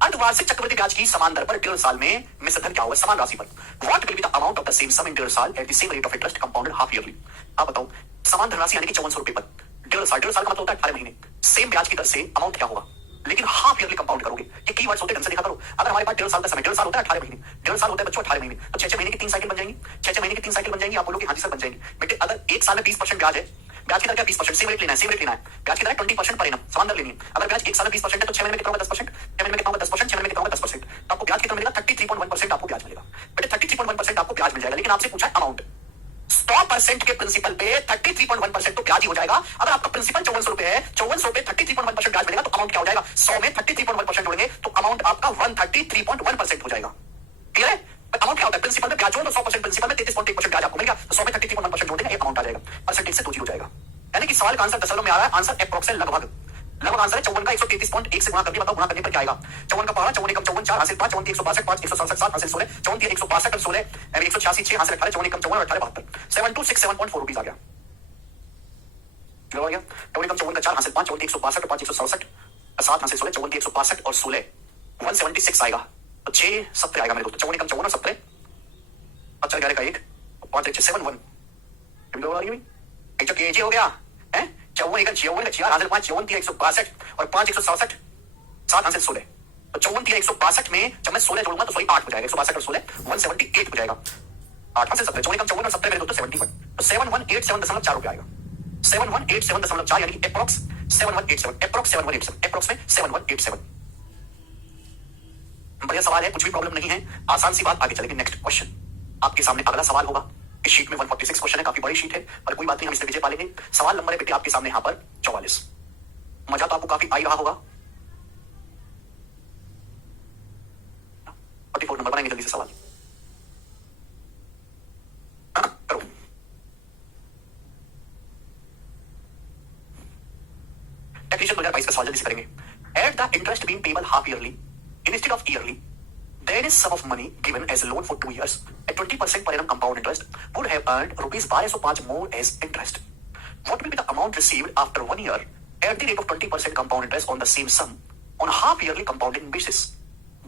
अर्धवार्षिक चक्रवृद्धि ब्याज की समान दर पर 1.5 साल में मिश्रधन क्या होगा? समान राशि पर। What will be the amount of the same sum in 1.5 साल at the same rate of interest compounded half yearly. आप बताओ समान धनराशि यानी कि 5400 रुपए पर 1.5 साल, 1.5 साल का मतलब होता है 18 महीने, सेम ब्याज की दर से अमाउंट क्या होगा? लेकिन हाफ ईयरली कंपाउंड करोगे। ये कीवर्ड्स होते हैं, ढंग से देखा करो। अगर हमारे पास 1.5 साल का समय, 1.5 साल होता है 18 महीने, 1.5 साल होता है बच्चों 18 महीने, तो 6 महीने की 3 साइकिल बन जाएंगी, 6 महीने की 3 साइकिल बन जाएंगी। आप बोलोगे हाँ जी सर बन जाएंगी। बेटे अगर 1 साल में 20% ब्याज है, ब्याज की दर क्या 20%, सेम रेट लेना है, सेम रेट लेना है, ब्याज की दर 20% पर एनम समान दर लेनी है। अगर ब्याज 1 साल में 20% है तो 6 महीने में कितना होगा? 10%, 6 महीने में कितना होगा? 10%, 6 महीने में कितना होगा? 10%, तो आपको ब्याज कितना मिलेगा? 33.1% आपको ब्याज मिलेगा। बेटे 33.1% आपको ब्याज मिल जाएगा, लेकिन आपसे पूछा है अमाउंट। 100% के प्रिंसिपल पे 33.1% तो तो ब्याज ही हो जाएगा। अगर आपका प्रिंसिपल 5400 रुपए है, 5400 पे 33.1% ब्याज मिलेगा तो अमाउंट क्या हो जाएगा? 100 में 33.1% जोड़ेंगे तो अमाउंट आपका 133.1% हो जाएगा। क्लियर है? अमाउंट क्या होता है? प्रिंसिपल में ब्याज जोड़ दो, 100% प्रिंसिपल में 33.1% ब्याज आपको मिल गया तो 100 में 33.1% जोड़ देंगे, अमाउंट आ जाएगा। परसेंटेज से 2 हो जाएगा। यानी कि सवाल का आंसर दशमलव में आ रहा है, आंसर अप्रॉक्स है, लगभग आंसर है 54 का 133.1 से गुणा करके बताओ, गुणा करने पर क्या आएगा? 54 का पहाड़ा 54 एकम 54 4 हासिल 5 54 162 5 167 7 हासिल 16 54 162 और 16 186 6 हासिल 18 54 एकम 54 18 72 7267.4 रुपीस आ गया। क्लियर हो गया? 54 एकम 54 का 4 हासिल 5 54 162 5 167 7 हासिल 16 54 162 और 16 176 आएगा तो 6 70 आएगा मेरे दोस्तों। 54 एकम 54 और 17 अच्छा 11 का 1 5 1 71 क्लियर हो गया? एक तो केजी हो गया है 54 एकम 54 4 हासिल 5 54 162 और 5 167 7 हासिल 16 तो 54 162 में जब मैं 16 जोड़ूंगा तो सॉरी 8 हो जाएगा। 162 और 16 178 हो जाएगा। 8 हासिल 17 54 एकम 54 और 17 मेरे दोस्तों 71 तो 7187.4 रुपए आएगा। 7187.4 यानी कि अप्रॉक्स 7187 अप्रॉक्स 7187 अप्रॉक्स में 7187। बढ़िया सवाल है, कुछ भी प्रॉब्लम नहीं है, आसान सी बात। आगे चलेंगे नेक्स्ट क्वेश्चन। आपके सामने अगला सवाल होगा। इस शीट में 146 क्वेश्चन है, काफी बड़ी शीट है पर कोई बात नहीं, हम इससे विजय पा लेंगे। सवाल नंबर है बेटे आपके सामने यहाँ पर 44। मजा तो आपको काफी आ ही रहा होगा। 44 नंबर बनाएंगे जल्दी से सवाल। करो। टेक्नीशियन 2022 का सवाल जल्दी से करेंगे। At the interest being payable half yearly instead of yearly, there is sum of money given as a loan for 2 years at 20% per annum compound interest would have earned rupees 1205 more as interest. What will be the amount received after 1 year at the rate of 20% compound interest on the same sum on a half yearly compounding basis?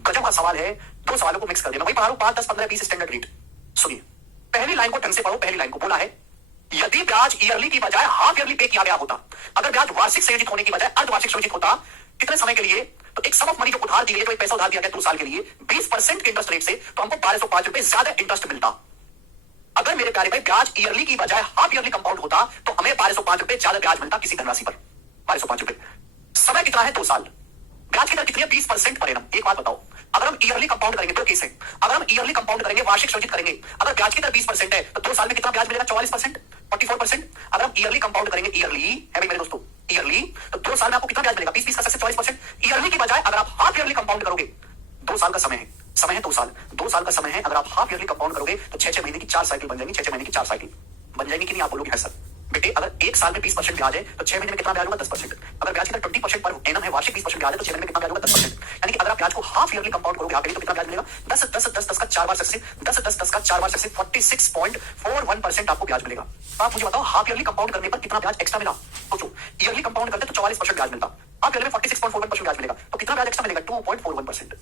गजब का सवाल है, दो सवालों को mix कर देना। वही पढ़ा रहा हूं 5 10 15 20 स्टैंडर्ड रेट। सुनिए पहली लाइन को ढंग से पढ़ो। पहली लाइन को बोला है यदि ब्याज ईयरली की बजाय हाफ ईयरली पे किया गया होता, अगर ब्याज वार्षिक संयोजित होने की बजाय अर्धवार्षिक संयोजित होता, कितने समय के लिए? तो एक सम ऑफ मनी जो उधार दी गई, जो एक पैसा उधार दिया गया 2 साल के लिए 20% के इंटरेस्ट रेट से, तो हमको 1205 रुपए ज्यादा इंटरेस्ट मिलता। अगर मेरे प्यारे भाई ब्याज ईयरली की बजाय हाफ ईयरली कंपाउंड होता तो हमें 1205 रुपए ज्यादा ब्याज मिलता किसी धनराशि पर। 1205 रुपए। समय कितना है? 2 साल। ब्याज की दर कितनी है? 20% पर एनम। एक बात बताओ, अगर हम ईयरली कंपाउंड करेंगे, 2 केस है। अगर हम ईयरली कंपाउंड करेंगे, वार्षिक संयोजित करेंगे, अगर ब्याज की दर 20% है तो 2 साल में कितना ब्याज मिलेगा? 44%, 44%। अगर हम ईयरली कंपाउंड करेंगे, ईयरली है भाई मेरे दोस्तों, ईयरली, तो 2 साल में आपको कितना ब्याज मिलेगा? 20 20 का 44%। ईयरली की बजाय अगर आप हाफ ईयरली कंपाउंड करोगे, 2 साल का समय है, 2 साल, 2 साल का समय है। अगर आप हाफ ईयरली कंपाउंड करोगे तो 6 महीने की 4 साइकिल बन जाएंगी। 6 महीने की 4 साइकिल बन जाएंगी कि नहीं? आप बोलोगे है सर। बेटे अगर 1 साल में 20% ब्याज है तो 6 महीने में कितना ब्याज होगा? 10%। अगर ब्याज की दर 20% पर एनम है, वार्षिक 20% ब्याज है तो 6 महीने में कितना ब्याज होगा? 10%। यानी कि अगर आप ब्याज को हाफ ईयरली कंपाउंड करोगे आगे तो कितना ब्याज मिलेगा? 10 10 10 10 का 4 बार सक्सेस, 10 10 10 का 4 बार सक्सेस, 46.41% आपको ब्याज मिलेगा। आप मुझे बताओ हाफ ईयरली कंपाउंड करने पर कितना ब्याज एक्स्ट्रा मिला? सोचो, ईयरली कंपाउंड करते तो 44% ब्याज मिलता, हाफ ईयरली में 46.41% ब्याज मिलेगा, तो कितना ब्याज एक्स्ट्रा मिलेगा? 2.41%।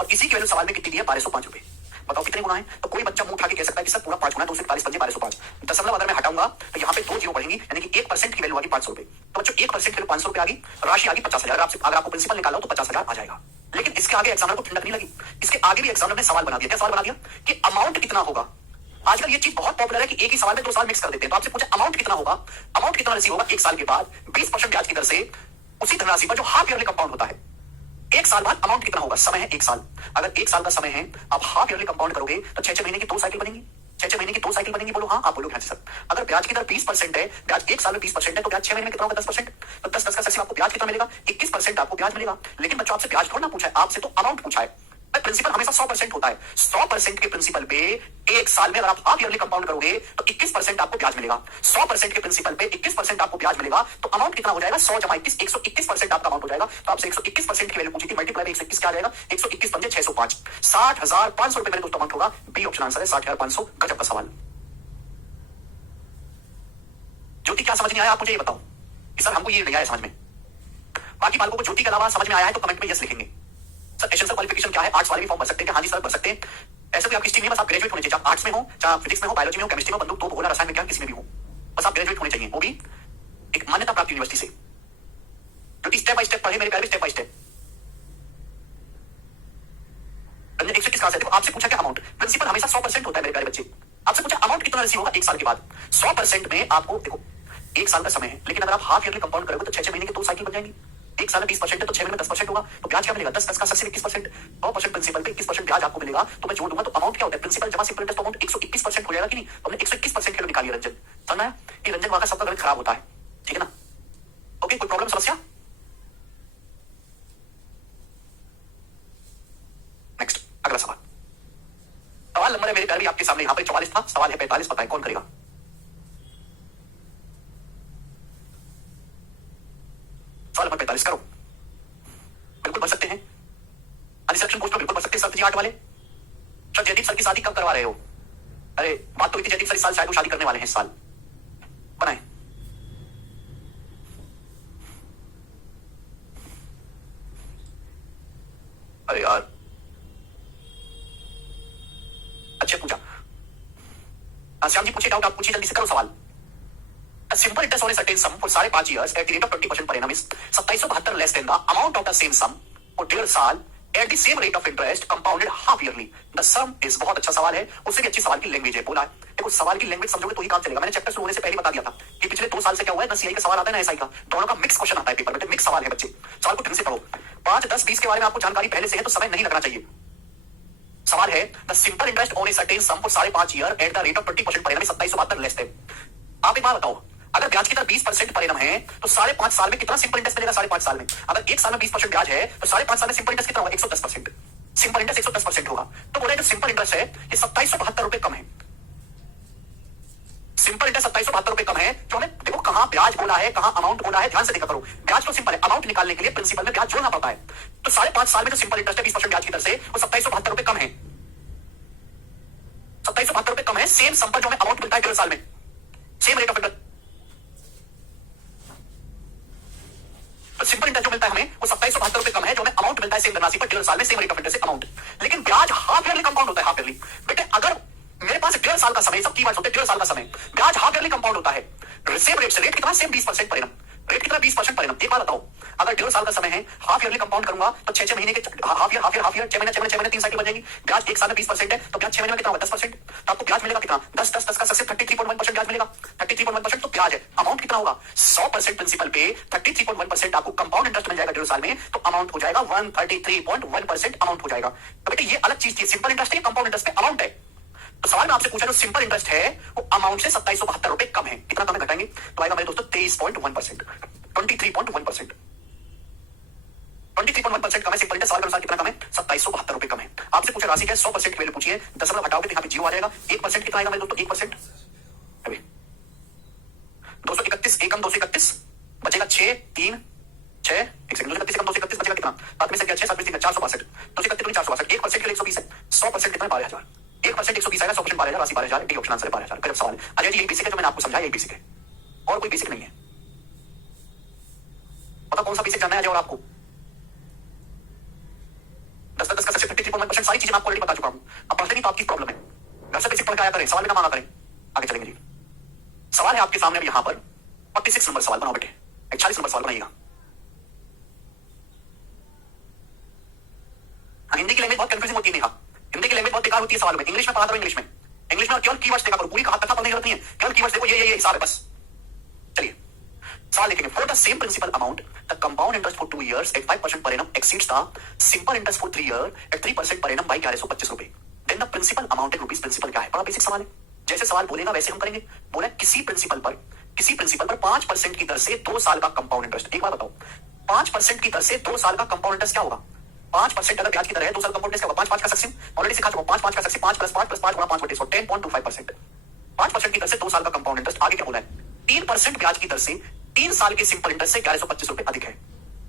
और इसी की वैल्यू सवाल में कितनी दी है? 1205 रुपए। बताओ कितने गुना है? तो कोई बच्चा मुंह उठा के कह सकता है कि सर पूरा 5 गुना है, 241 पंजे 1205। दशमलव अगर मैं हटाऊंगा तो यहाँ पे 2 जीरो बढ़ेंगी, यानी कि 1% की वैल्यू आ गई 500 रुपए। तो बच्चों 1% की वैल्यू 500 रुपए आ गई, राशि आ गई 50,000। अगर आपको प्रिंसिपल निकाला हो तो 50,000 आ जाएगा। लेकिन इसके आगे एग्जामिनर को ठंडक नहीं लगी, इसके आगे भी एग्जामिनर ने सवाल बना दिया। क्या सवाल बना दिया? कि अमाउंट कितना होगा। आजकल ये चीज बहुत पॉपुलर है कि एक ही सवाल में 2 साल मिक्स कर देते हैं। तो आपसे पूछा अमाउंट कितना होगा, अमाउंट कितना रिसीव होगा 1 साल के बाद 20% ब्याज की दर से उसी धनराशि पर जो हाफ ईयरली कंपाउंड होता है। 1 साल बाद अमाउंट कितना होगा? समय है 1 साल। अगर 1 साल का समय है, आप हाफ ईयरली कंपाउंड करोगे तो 6 महीने की 2 साइकिल बनेंगी। 6 महीने की 2 साइकिल बनेगी। बोलो हाँ, आप बोलो सर। अगर ब्याज की दर 20% है, ब्याज 1 साल में 20% है, तो ब्याज 6 महीने में कितना होगा? 10%। तो 10 10 का सक्सेस आपको ब्याज कितना मिलेगा? 21% आपको ब्याज मिलेगा। लेकिन बच्चों आपसे ब्याज थोड़ा ना पूछा है, आपसे तो अमाउंट पूछा है। प्रिंसिपल हमेशा 100% होता है। 100% के प्रिंसिपल पे 1 साल में अगर आप हाफ ईयरली कंपाउंड करोगे तो 21% आपको ब्याज मिलेगा। 100% के प्रिंसिपल पे 21% आपको ब्याज मिलेगा, तो अमाउंट कितना हो जाएगा? 100 जमा 21, 121% आपका अमाउंट हो जाएगा। तो आपसे 121% की वैल्यू पूछी थी, मल्टीप्लाई 121 क्या आ जाएगा? 121 पंजे 605, 60,500 रुपए मेरे दोस्तों अमाउंट होगा। बी ऑप्शन आंसर है 60,500। गजब का सवाल। ज्योति क्या समझ नहीं आया आप मुझे ये बताओ कि सर हमको ये नहीं आया समझ में। बाकी बालकों को ज्योति के अलावा समझ में आया है तो कमेंट में यस लिखेंगे। सर एसेंशियल क्वालिफिकेशन क्या है? आर्ट्स वाले भी फॉर्म भर सकते हैं? हाँ जी सर भर सकते हैं। ऐसे कोई आपकी स्ट्रीम नहीं, बस आप ग्रेजुएट होने चाहिए। चाहे आर्ट्स में हो, चाहे फिजिक्स में हो, बायोलॉजी में हो, केमिस्ट्री में, बंदूक, तोप, गोला, रसायन विज्ञान, किसी में भी हो, बस आप ग्रेजुएट होने चाहिए, वो भी एक मान्यता प्राप्त यूनिवर्सिटी से। क्योंकि स्टेप बाय स्टेप पढ़े मेरे प्यारे, स्टेप बाय स्टेप। 121 कहां से? देखो आपसे पूछा क्या अमाउंट? प्रिंसिपल हमेशा 100% होता है मेरे प्यारे बच्चे। आपसे पूछा अमाउंट कितना रिसीव होगा 1 साल के बाद। 100% में आपको देखो 1 साल का समय है, लेकिन अगर आप हाफ ईयरली कंपाउंड करोगे तो 6 महीने की 2 साइकिल बन जाएंगी। एक साल में 20% है तो 6 महीने में 10% होगा, तो ब्याज क्या मिलेगा? 10 10 का 10 से 21%, 9% प्रिंसिपल पे 21% ब्याज आपको मिलेगा। तो मैं जोड़ दूंगा तो अमाउंट क्या होता है? प्रिंसिपल जमा सिंपल इंटरेस्ट अमाउंट 121% हो जाएगा कि नहीं? तो हमने 121% के लिए निकाली रंजन, समझ आया कि रंजन वहां का सबका गणित खराब होता है, ठीक है ना? ओके, कोई प्रॉब्लम समस्या? नेक्स्ट अगला सवाल, सवाल नंबर है मेरे प्यारे आपके सामने, यहाँ पे 44 था, सवाल है 45, बताएं कौन करेगा? सवाल नंबर 45 करो, बिल्कुल भर सकते हैं, सिलेक्शन पोस्ट में बिल्कुल भर सकते हैं। सर जी 8 वाले, सर जयदीप सर की शादी कब करवा रहे हो? अरे बात तो हुई थी जयदीप सर इस साल शायद वो शादी करने वाले हैं इस साल, बनाए। अरे यार अच्छा पूछा, श्याम जी पूछिए डाउट, आप पूछिए जल्दी से, करो सवाल। Simple interest on a certain some for 5.5 years at the rate of 20% per annum is 2772 less than the amount of the same sum for 1.5 साल at the same rate of interest compounded half yearly. The sum is, बहुत अच्छा सवाल है, उससे भी अच्छी सवाल की लैंग्वेज है, बोला है। देखो सवाल की लैंग्वेज समझोगे तो ही काम चलेगा। मैंने चैप्टर शुरू होने से पहले बता दिया था कि पिछले 2 साल से क्या हुआ है, ना सीआई का सवाल आता है ना एसआई का, दोनों का मिक्स क्वेश्चन आता है पेपर में, मिक्स सवाल है बच्चे, सवाल को ढंग से पढ़ो। 5, 10, 20 के बारे में आपको जानकारी पहले से है तो समय नहीं लगना चाहिए। सवाल है the simple interest on a certain some for 5.5 year at the rate of 20% per annum 2772 less than. आप एक बात बताओ, अगर ब्याज की दर 20% पर एनम है तो 5.5 साल में कितना सिंपल इंटरेस्ट मिलेगा? 5.5 साल में अगर एक साल में 20% ब्याज है तो 5.5 साल में सिंपल इंटरेस्ट कितना होगा? 110%। सिंपल इंटरेस्ट 110% होगा, तो बोले जो सिंपल इंटरेस्ट है ये 2772 रुपए कम है। सिंपल इंटरेस्ट 2772 रुपए कम है, जो हमें देखो कहां ब्याज बोला है कहां अमाउंट बोला है, ध्यान से देखा करो। ब्याज तो सिंपल है, अमाउंट निकालने के लिए प्रिंसिपल में ब्याज जोड़ना पड़ता है। तो 5.5 साल में जो सिंपल इंटरेस्ट है 20% ब्याज की दर से वो 2772 रुपए कम है, 2772 रुपए कम है। सेम सम पर जो हमें अमाउंट मिलता है 1.5 साल में, same rate of interest, simple interest जो मिलता है हमें वो 2772 रुपए कम है, जो हमें अमाउंट मिलता है सेम धनराशि पर 1.5 साल में, सेम रेट ऑफ इंटरेस्ट से अमाउंट। लेकिन ब्याज हाफ ईयरली कंपाउंड होता है, हाफ ईयरली। बेटे अगर मेरे पास 1.5 साल का समय, सब कीवर्ड्स होते हैं, 1.5 साल का समय, ब्याज हाफ ईयरली कंपाउंड होता है, सेम रेट से, रेट कितना? सेम 20% पर एनम, रेट कितना? 20% पर एनम। एक बात बताओ, अगर 1.5 साल का समय है, हाफ ईयरली कंपाउंड करूंगा तो 6 महीने के, हाफ ईयर 6 महीने 3 साइकिल बन जाएगी। ब्याज एक साल में 20% है तो ब्याज 6 महीने में कितना होगा? 10%। तो आपको ब्याज मिलेगा कितना? 10 10 10 का सक्सेस 33.1% ब्याज मिलेगा, 33.1% तो ब्याज है। अमाउंट कितना होगा? 100% प्रिंसिपल पे 33.1% आपको कंपाउंड इंटरेस्ट मिल जाएगा 1.5 साल में, तो अमाउंट हो जाएगा 133.1% अमाउंट हो जाएगा। तो बेटे ये अलग चीज थी, सिंपल इंटरेस्ट है, कंपाउंड इंटरेस्ट पे अमाउंट है। तो सवाल में आपसे पूछा जो सिंपल इंटरेस्ट है वो अमाउंट से 2772 रुपए कम है, कितना कम है घटाएंगे तो आएगा मेरे दोस्तों 23.1%, 23.1%, 23.1% कम है सिंपल इंटरेस्ट। सवाल के अनुसार कितना कम है? 2772 रुपए कम है। आपसे पूछा राशि क्या है? 100% की वैल्यू पूछिए, दशमलव हटाओगे तो यहाँ पे जीरो आ जाएगा। 1% कितना आएगा मेरे दोस्तों? 1% 231, एकम 231 बचेगा 6 3 6 एक सेकंड, 231 एकम 231 बचेगा कितना? 7 में से क्या 6 7 में से 462, 231 462, 1% के लिए 120 है, 100% कितना? 12000, 1% 120 आएगा, 100% 12000, राशि 12000, डी ऑप्शन आंसर है 12000। गजब सवाल है अजय जी, यही बेसिक है जो मैंने आपको समझाया, यही बेसिक है और कोई बेसिक नहीं है। पता कौन सा बेसिक जानना है अजय और आपको? 10 10 का सक्सेस 33.1%, सारी चीजें मैं आपको ऑलरेडी बता चुका हूं। अब पढ़ते नहीं तो आपकी प्रॉब्लम है, घर से बेसिक पढ़ के आया करें, सवाल में ना मांगा करें। आगे चलेंगे जी, सवाल है आपके सामने अब यहां पर 46 नंबर सवाल बनाओ बेटे, 41 नंबर सवाल बनाइएगा। हिंदी की लैंग्वेज बहुत कंफ्यूजिंग होती है, हिंदी की लैंग्वेज बहुत बेकार होती है सवाल में। इंग्लिश में पढ़ाता हूं, इंग्लिश में और केवल कीवर्ड्स देखा करो, पूरी कहा तक पढ़ने की जरूरत नहीं है, केवल कीवर्ड्स देखो, ये हिसाब है बस। चलिए सवाल लिखेंगे, for the same principal amount the compound interest for 2 years at 5% per annum exceeds the simple interest for 3 year at 3% per annum by 1125 रुपए। Then the principal amount in rupees, principal क्या है? बड़ा बेसिक सवाल है, जैसे सवाल बोलेगा वैसे हम करेंगे। बोला किसी प्रिंसिपल पर 5% की दर से 2 साल का कंपाउंड इंटरेस्ट। एक बात बताओ, 5% की दर से 2 साल का कंपाउंड इंटरेस्ट क्या होगा? 5% अगर ब्याज की दर है 2 साल कंपाउंड इंटरेस्ट क्या होगा? 5 5 का सक्सेस ऑलरेडी सिखा चुका हूं, 5 5 का सक्सेस 5 + 5 + 5 गुणा 5 बटे 100, 10.25%। 5% की दर से 2 साल का कंपाउंड इंटरेस्ट। आगे क्या बोला है? 3% ब्याज की दर से 3 साल के सिंपल इंटरेस्ट से 1125 रुपए अधिक है।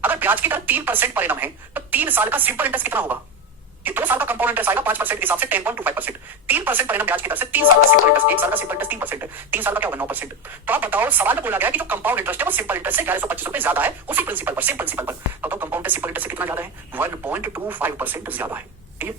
अगर ब्याज की दर 3% पर एनम है तो 3 साल का सिंपल इंटरेस्ट कितना होगा? कि 2 साल का कंपाउंड इंटरेस्ट आएगा 5% के हिसाब से 10.25%, 3% पर एनम ब्याज की दर से 3 साल का सिंपल इंटरेस्ट, 1 साल का सिंपल इंटरेस्ट 3% है, 3 साल का क्या होगा? 9%। तो आप बताओ, सवाल में बोला गया कि जो कंपाउंड इंटरेस्ट है वो सिंपल इंटरेस्ट से 1125 रुपए ज्यादा है, उसी प्रिंसिपल पर, सेम प्रिंसिपल पर। तो कंपाउंड इंटरेस्ट सिंपल इंटरेस्ट से कितना ज्यादा है? 1.25% ज्यादा है। ठीक है,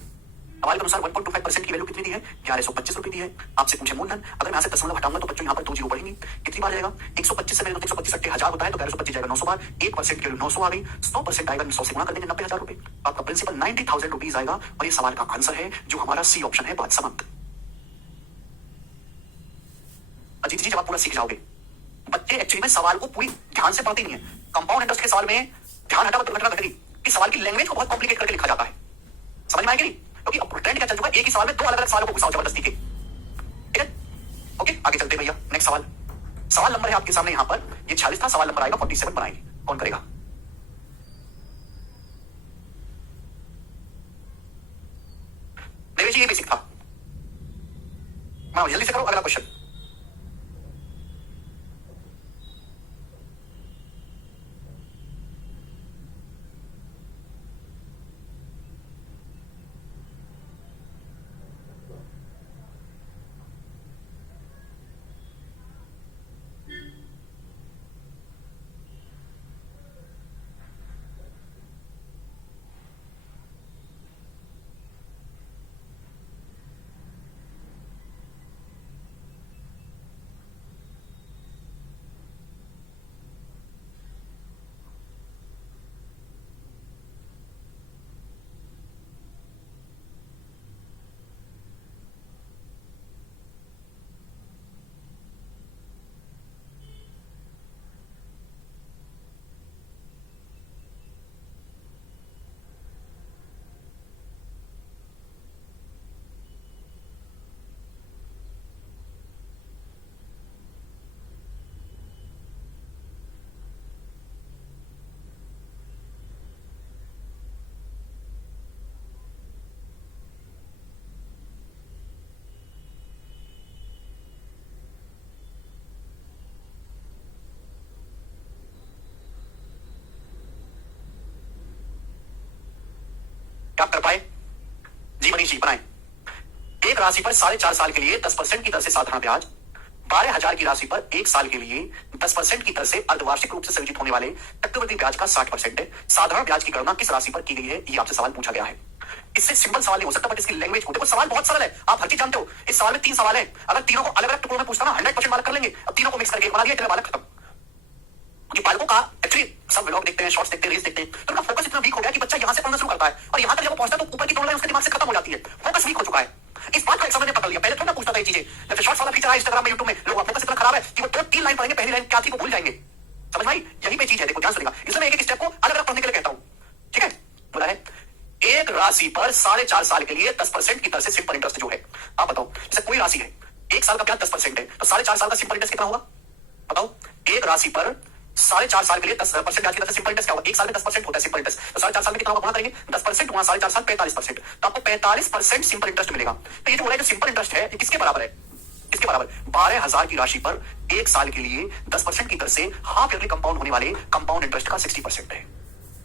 सवाल के अनुसार 1.25% की वैल्यू कितनी दी है? 1125 रुपए दी है। आपसे पूछे मूलधन, अगर मैं यहाँ से दशमलव हटाऊंगा तो बच्चों यहाँ पर 2 जीरो बढ़ेंगी, कितनी बार जाएगा? 125 से मेरे 125 80 हजार होता है तो 1125 जाएगा 900 बार, 1% की वैल्यू 900 आ गई, 100% आएगा 100 से गुणा कर देंगे 90,000 रुपए, आपका प्रिंसिपल 90,000 रुपीज आएगा। और ये सवाल का आंसर है जो हमारा सी ऑप्शन है, बात समाप्त। अजीत जी जब आप पूरा सीख जाओगे, बच्चे एक्चुअली में सवाल को पूरी ध्यान से पढ़ते नहीं है। कंपाउंड इंटरेस्ट के सवाल में ध्यान हटा दुर्घटना घट गई। इस सवाल की लैंग्वेज को बहुत कॉम्प्लिकेट करके लिखा जाता है, समझ में आएगी नहीं? क्योंकि अब ट्रेंड क्या चल चुका है, एक ही सवाल में दो अलग अलग सवालों को घुसाओ जबरदस्ती के। ठीक है, ओके आगे चलते भैया। नेक्स्ट सवाल, सवाल नंबर है आपके सामने यहां पर, ये 46 था, सवाल नंबर आएगा 47 बनाएंगे। कौन करेगा? देवेश जी, ये बेसिक था। जल्दी से करो अगला क्वेश्चन। क्या कर पाए जी मनीष जी? बनाए। एक राशि पर 4.5 साल के लिए 10% की दर से साधारण ब्याज, 12,000 की राशि पर एक साल के लिए 10% की दर से अर्धवार्षिक रूप से संयोजित होने वाले चक्रवृद्धि ब्याज का 60% है। साधारण ब्याज की गणना किस राशि पर की गई है, ये आपसे सवाल पूछा गया है। इससे सिंपल सवाल नहीं हो सकता, बट इसकी लैंग्वेज को देखो, सवाल बहुत सरल है, आप हर चीज जानते हो। इस सवाल में 3 सवाल है, अगर तीनों को अलग अलग टुकड़ों में पूछता ना 100% मार्क कर लेंगे। अब तीनों को मिक्स करके बना दिया, बालक खत्म। क्योंकि बालकों का एक्चुअली सब व्लॉग देखते हैं, शॉर्ट्स देखते हैं, रील्स देखते हैं, तो उनका फोकस इतना वीक हो गया कि बच्चा यहां से पढ़ना शुरू करता है और यहां तक जब वो पहुंचता है तो ऊपर की दो लाइन उसके दिमाग से खत्म हो जाती है, फोकस वीक हो चुका है। इस बात को एक समय ने पकड़ लिया, पहले थोड़ा पूछता था ये चीजें, जब शॉर्ट्स वाला फीचर आया इंस्टाग्राम में, यूट्यूब में, लोग फोकस इतना खराब है कि वो 2-3 लाइन पढ़ेंगे, पहली लाइन क्या थी वो भूल जाएंगे। समझ भाई, यही पे चीज है, देखो ध्यान सुनेगा, इसलिए मैं एक एक स्टेप को अलग अलग पढ़ने के लिए कहता हूं। ठीक है, बोला है एक राशि पर 4.5 साल के लिए 10% की दर से सिंपल इंटरेस्ट जो है, आप बताओ, जैसे कोई राशि है, एक साल का ब्याज 10% है, तो 4.5 साल का सिंपल इंटरेस्ट कितना होगा? बताओ, एक राशि पर 4.5 साल के लिए 10% ब्याज की दर से सिंपल इंटरेस्ट क्या होगा? एक साल में 10% होता है सिंपल इंटरेस्ट, तो 4.5 साल में कितना होगा? गुणा करेंगे, 10% गुणा 4.5 साल 45%, तो आपको 45% सिंपल इंटरेस्ट मिलेगा। तो ये जो बोला है, जो सिंपल इंटरेस्ट है, ये किसके बराबर है? किसके बराबर? 12,000 की राशि पर एक साल के लिए 10% की दर से हाफ ईयरली कंपाउंड होने वाले कंपाउंड इंटरेस्ट का 60% है।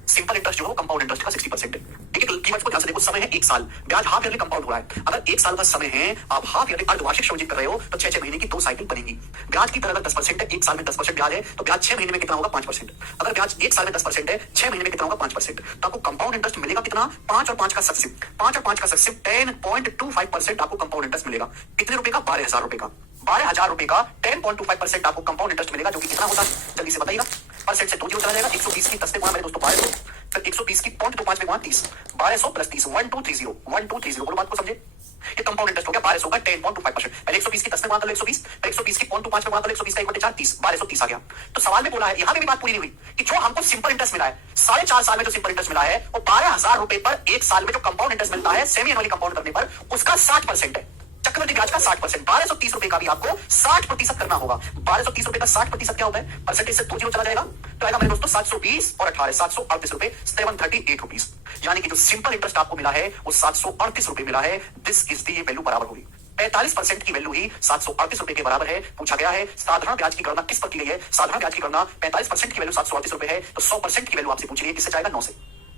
सिंपल इंटरेस्ट जो है कंपाउंड इंटरेस्ट का 60% है। ठीक है, कीवर्ड्स को ध्यान से देखो, समय है 1 साल, ब्याज हाफ ईयरली कंपाउंड हो रहा है। अगर 1 साल का समय है, आप हाफ ईयरली अर्धवार्षिक संयोजित कर रहे हो, तो 6 महीने की 2 साइकिल बनेगी। ब्याज की दर अगर 10% है, 1 साल में 10% ब्याज है, तो ब्याज 6 महीने में कितना होगा? 5%। अगर ब्याज 1 साल में 10% है, 6 महीने में कितना होगा? 5%। तो आपको कंपाउंड इंटरेस्ट मिलेगा कितना? 5 और 5 का सक्सेसिव, 5 और 5 का सक्सेसिव 10.25% आपको कंपाउंड इंटरेस्ट मिलेगा। कितने रुपए का? 12,000 रुपए का। 12,000 रुपए का 10.25% आपको कंपाउंड इंटरेस्ट मिलेगा, जो कि कितना होता है जल्दी से बताइएगा। परसेंट से 2 जीरो चला जाएगा, 120 की 10 से गुणा मेरे दोस्तों 1200, फिर 120 की 0.25 में गुणा 30, 1200 प्लस 30, 1230, 1230। बोलो बात को समझे? ये कंपाउंड इंटरेस्ट हो गया 1200 का 10.25%। पहले 120 की 10 में गुणा कर लो 120, फिर 120 की 0.25 में गुणा कर लो 120 का 1/4 30, 1230 आ गया। तो सवाल में बोला है, यहां पे भी बात पूरी नहीं हुई कि जो हमको सिंपल इंटरेस्ट मिला है 4.5 साल में, जो सिंपल इंटरेस्ट मिला है वो 12,000 रुपए पर एक साल में जो कंपाउंड इंटरेस्ट मिलता है सेमी एनुअली कंपाउंड करने पर, उसका 60% है। चक्रवृद्धि ब्याज का 60%, 1230 रुपए का भी आपको 60% करना होगा। 1230 रुपए का 60% क्या होता है? परसेंटेज से 2 जीरो चला जाएगा, तो आएगा मेरे दोस्तों 720 और 18 738 रुपए, 738 रुपीज। यानी कि जो सिंपल इंटरेस्ट आपको मिला है वो 738 रुपए मिला है। दिस इज दी वैल्यू बराबर होगी 45% की वैल्यू ही 738 रुपए के बराबर है। पूछा गया है साधारण ब्याज की गणना किस पर की गई है? साधारण ब्याज की गणना 45% की वैल्यू 738 रुपए है, तो 100% की वैल्यू आपसे पूछ रही है, किससे जाएगा? 9 से।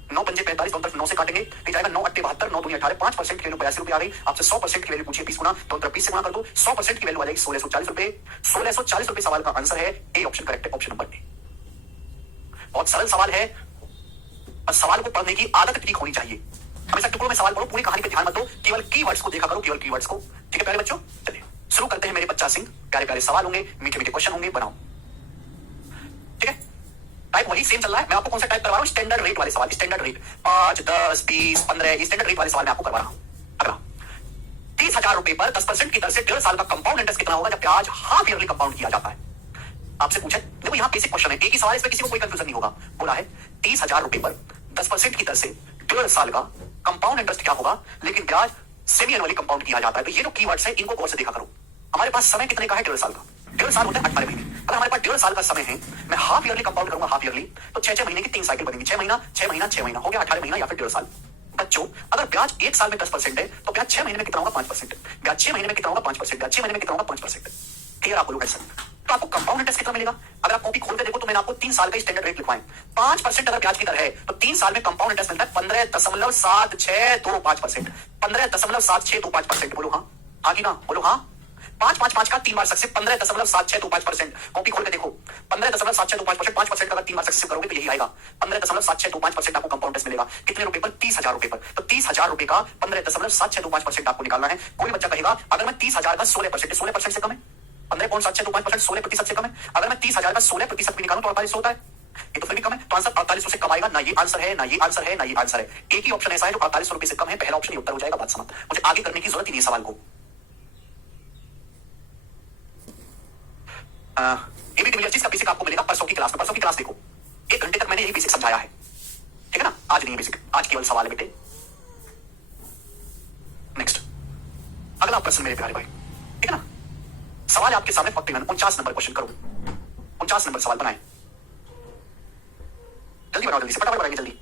9 पंजे 45, दोनों तरफ 9 से काटेंगे, फिर जाएगा 9 8 72, 9 दूनी 18, 5% की वैल्यू 82 रुपए आ गई। आपसे 100% की वैल्यू पूछिए 20 गुना, दोनों तरफ 20 से गुणा कर दो, 100% की वैल्यू आ जाएगी 1640 रुपए। 1640 रुपए सवाल का आंसर है ए ऑप्शन करेक्ट है, ऑप्शन नंबर ए। बहुत सरल सवाल है और सवाल को पढ़ने की आदत ठीक होनी चाहिए। हमेशा टुकड़ों में सवाल पढ़ो, पूरी कहानी पे ध्यान मत दो, केवल कीवर्ड्स को देखा करो, केवल कीवर्ड्स को। ठीक है प्यारे बच्चों, चलिए शुरू करते हैं मेरे बच्चा सिंह। प्यारे प्यारे सवाल होंगे, मीठे मीठे क्वेश्चन होंगे, बनाओ। ठीक है, टाइप वही सेम चल रहा है। मैं आपको कौन सा टाइप करवा रहा हूं? स्टैंडर्ड रेट वाले सवाल, स्टैंडर्ड रेट 5 10 20 15, ये स्टैंडर्ड रेट वाले सवाल मैं आपको करवा रहा हूं। अगला 30,000 रुपए पर 10% की दर से 1.5 साल का कंपाउंड इंटरेस्ट कितना होगा जब ब्याज हाफ ईयरली कंपाउंड किया जाता है? आपसे पूछे देखो यहाँ बेसिक क्वेश्चन है, एक ही सवाल, इसमें किसी को कोई कंफ्यूजन नहीं होगा। बोला है 30,000 रुपए पर 10% की दर से 1.5 साल का कंपाउंड इंटरेस्ट क्या होगा, लेकिन ब्याज सेमी एनुअली कंपाउंड किया जाता है। तो ये जो कीवर्ड्स है इनको गौर से देखा करो। हमारे पास समय कितने का है? 1.5 साल का। 1.5 साल होता है 18 महीने। अगर हमारे पास 1.5 साल का समय है, मैं हाफ ईयरली कंपाउंड करूंगा, हाफ ईयरली, तो 6 महीने की 3 साइकिल बनेगी। 6 महीना 6 महीना 6 महीना हो गया 18 महीना या फिर 1.5 साल। बच्चों अगर ब्याज 1 साल में 10% है तो ब्याज 6 महीने में कितना होगा? 5%। ब्याज 6 महीने में कितना होगा? 5%। ब्याज 6 महीने में कितना होगा? 5%। क्लियर? आप बोलो कैसे? तो आपको कंपाउंड इंटरेस्ट कितना मिलेगा? अगर आप कॉपी खोल के देखो तो मैंने आपको 3 साल का स्टैंडर्ड रेट लिखवाएं। 5% अगर ब्याज की दर है तो 3 साल में कंपाउंड इंटरेस्ट मिलता है 15.7625%। 15.7625%। बोलो हाँ, हाँ की ना? बोलो हाँ। 5 का 3 बार सक्सेस, 15.7625%। कॉपी खोल के देखो, 15.7625%, 5% अगर 3 बार सक्सेस करोगे तो यही आएगा। 15.7625% आपको कंपाउंड इंटरेस्ट मिलेगा। कितने रुपए पर? 30,000 रुपए पर। तो 30,000 रुपए का 15.7625% आपको निकालना है। कोई बच्चा कहेगा अगर मैं 30,000 का 16%, 16% से कम है, 15.7625% 16% से कम है। अगर मैं 30,000 का 16% भी निकालूं तो 48 होता है, ये तो फिर भी कम है। तो आंसर 4800 से कम आएगा ना। ये आंसर है ना, ये आंसर है ना, ये आंसर है। एक ही ऑप्शन ऐसा है जो 4800 रुपए से कम है, पहला ऑप्शन ही उत्तर हो जाएगा। बात समाप्त। मुझे आगे करने की जरूरत ही नहीं सवाल को। एबीटी मिलियर्स का बेसिक आपको मिलेगा परसों की क्लास में। परसों की क्लास देखो, 1 घंटे तक मैंने यही बेसिक समझाया है, ठीक है ना? आज नहीं है बेसिक, आज केवल सवाल है बेटे। नेक्स्ट अगला प्रश्न मेरे प्यारे भाई, ठीक है ना? सवाल है आपके सामने 49 नंबर क्वेश्चन करो। 49 नंबर सवाल बनाए, जल्दी बनाओ, जल्दी से फटाफट बनाएंगे जल्दी।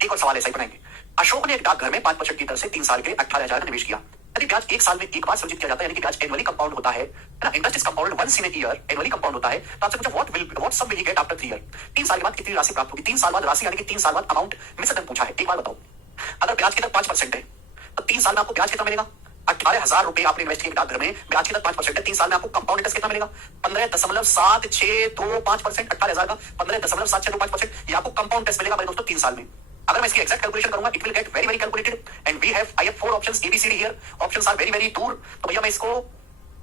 एक और सवाल ऐसा ही बनाएंगे। अशोक ने एक डाकघर में 5% की दर से 3 साल के 18,000 का निवेश किया। यदि ब्याज 1 साल में एक बार संचित किया जाता है, यानी कि ब्याज एनुअली कंपाउंड होता है ना, interest is compound once in a year, annually compound होता है। तो आपसे पूछा what sum will he get after 3 year? 3 साल के बाद कितनी राशि प्राप्त होगी? 3 साल बाद राशि यानी कि 3 साल बाद अमाउंट मिस दर पूछा है। एक बार बताओ, अगर ब्याज की दर 5% है तो 3 साल में आपको ब्याज कितना मिलेगा? 18,000 रुपए आपने इन्वेस्ट किए डाकघर में, ब्याज की दर 5% है। 3 साल में आपको कंपाउंड इंटरेस्ट कितना मिलेगा? 15.7625%। 18,000 का 15.7625%, ये आपको कंपाउंड इंटरेस्ट मिलेगा मेरे दोस्तों 3 साल में। अगर मैं इसकी एग्जैक्ट कैलकुलेशन करूंगा, it will get very very calculated and we have I have 4 options A B C D here. Options are very very दूर, तो भैया मैं इसको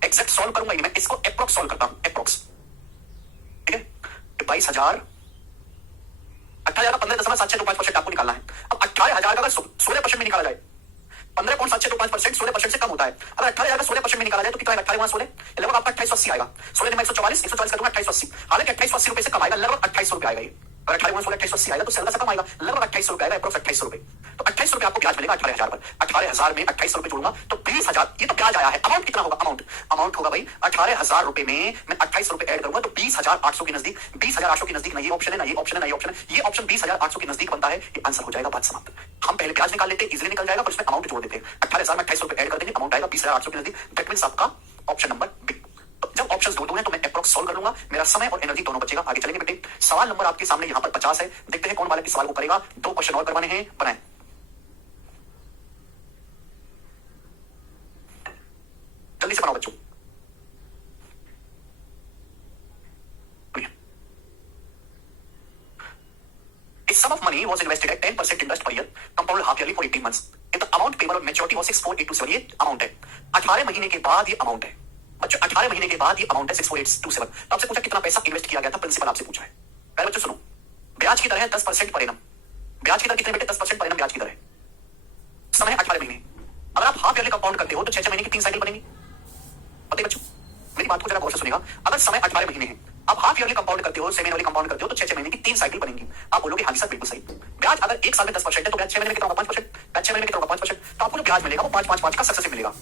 एग्जैक्ट सॉल्व करूंगा, मैं इसको एप्रोक्स सॉल्व करता हूं, एप्रोक्स, ठीक है? 22,000, 18,000 का 15.7625% आपको निकालना है। अब 18,000 का अगर 16% में निकाला जाए, 15.7625% 16% से कम होता है। अगर 18,000 का 16% में निकाला जाए तो कितना आएगा? 18 गुणा 16 लगभग आपका 2880 आएगा। 16 में 144 कर दूंगा 2880। हालांकि 2880 रुपए से कम आएगा, लगभग 2800 रुपए आएगा। ये अगर 18 गुणा 16 2880 आएगा तो से कम आएगा, लगभग 2800 रुपए आएगा, अप्रोक्स 2800 रुपए। तो 2800 रुपए आपको ब्याज मिलेगा 18,000 पर। 18,000 में 2800 रुपए जोड़ूंगा तो 20,000, ये तो ब्याज आया है। अमाउंट कितना होगा? अमाउंट होगा भाई 18,000 रुपए में मैं 2800 रुपए ऐड करूंगा तो 20,800 के नजदीक, 20,800 के नजदीक। ना ये ऑप्शन है, ना ये ऑप्शन है, ना ये ऑप्शन है, ये ऑप्शन 20,800 के नजदीक बनता है। ये आंसर हो जाएगा। बात समाप्त। हम पहले ब्याज निकाल लेते, इजीली निकल जाएगा, फिर उसमें अमाउंट जोड़ देते। 18,000 में 2800 रुपए ऐड कर देंगे, अमाउंट आएगा 20,800 के नजदीक। दैट मींस आपका ऑप्शन नंबर बी। जब ऑप्शंस दो हैं तो मैं अप्रोक्स सॉल्व कर लूंगा, मेरा समय और एनर्जी दोनों बचेगा। आगे चलेंगे बेटे। सवाल नंबर आपके सामने यहां पर 50 है। देखते हैं कौन वाले के सवाल को करेगा। 2 क्वेश्चन और करवाने हैं, बनाएं। जल्दी से बनाओ बच्चों। A sum of money was invested at 10% interest per year, compounded half yearly for 18 months. If the amount payable on maturity was 64827, ये अमाउंट है। 18 महीने के बाद ये अमाउंट है बच्चों, 18 महीने के बाद ये अमाउंट है 64827। तो आपसे पूछा कितना पैसा इन्वेस्ट किया गया था, प्रिंसिपल आपसे पूछा है। पहले बच्चों सुनो, ब्याज की दर है 10% पर एनम। ब्याज की दर कितने बेटे? 10% पर एनम ब्याज की दर है। समय है 18 महीने। अगर आप हाफ ईयरली कंपाउंड करते हो तो 6 महीने की 3 साइकिल बनेगी। पता है बच्चों, मेरी बात को जरा गौर से सुनिएगा। अगर समय 18 महीने है, आप हाफ ईयरली कंपाउंड करते हो, सेमी एनुअली कंपाउंड करते हो तो 6 महीने की 3 साइकिल बनेंगी। आप बोलोगे हाँ जी सर बिल्कुल सही। ब्याज अगर 1 साल में 10% है तो ब्याज 6 महीने में कितना होगा? 5%। ब्याज 6 महीने में कितना होगा? 5%। तो आपको जो ब्याज मिलेगा वो 5 का सक्सेसिव मिलेगा।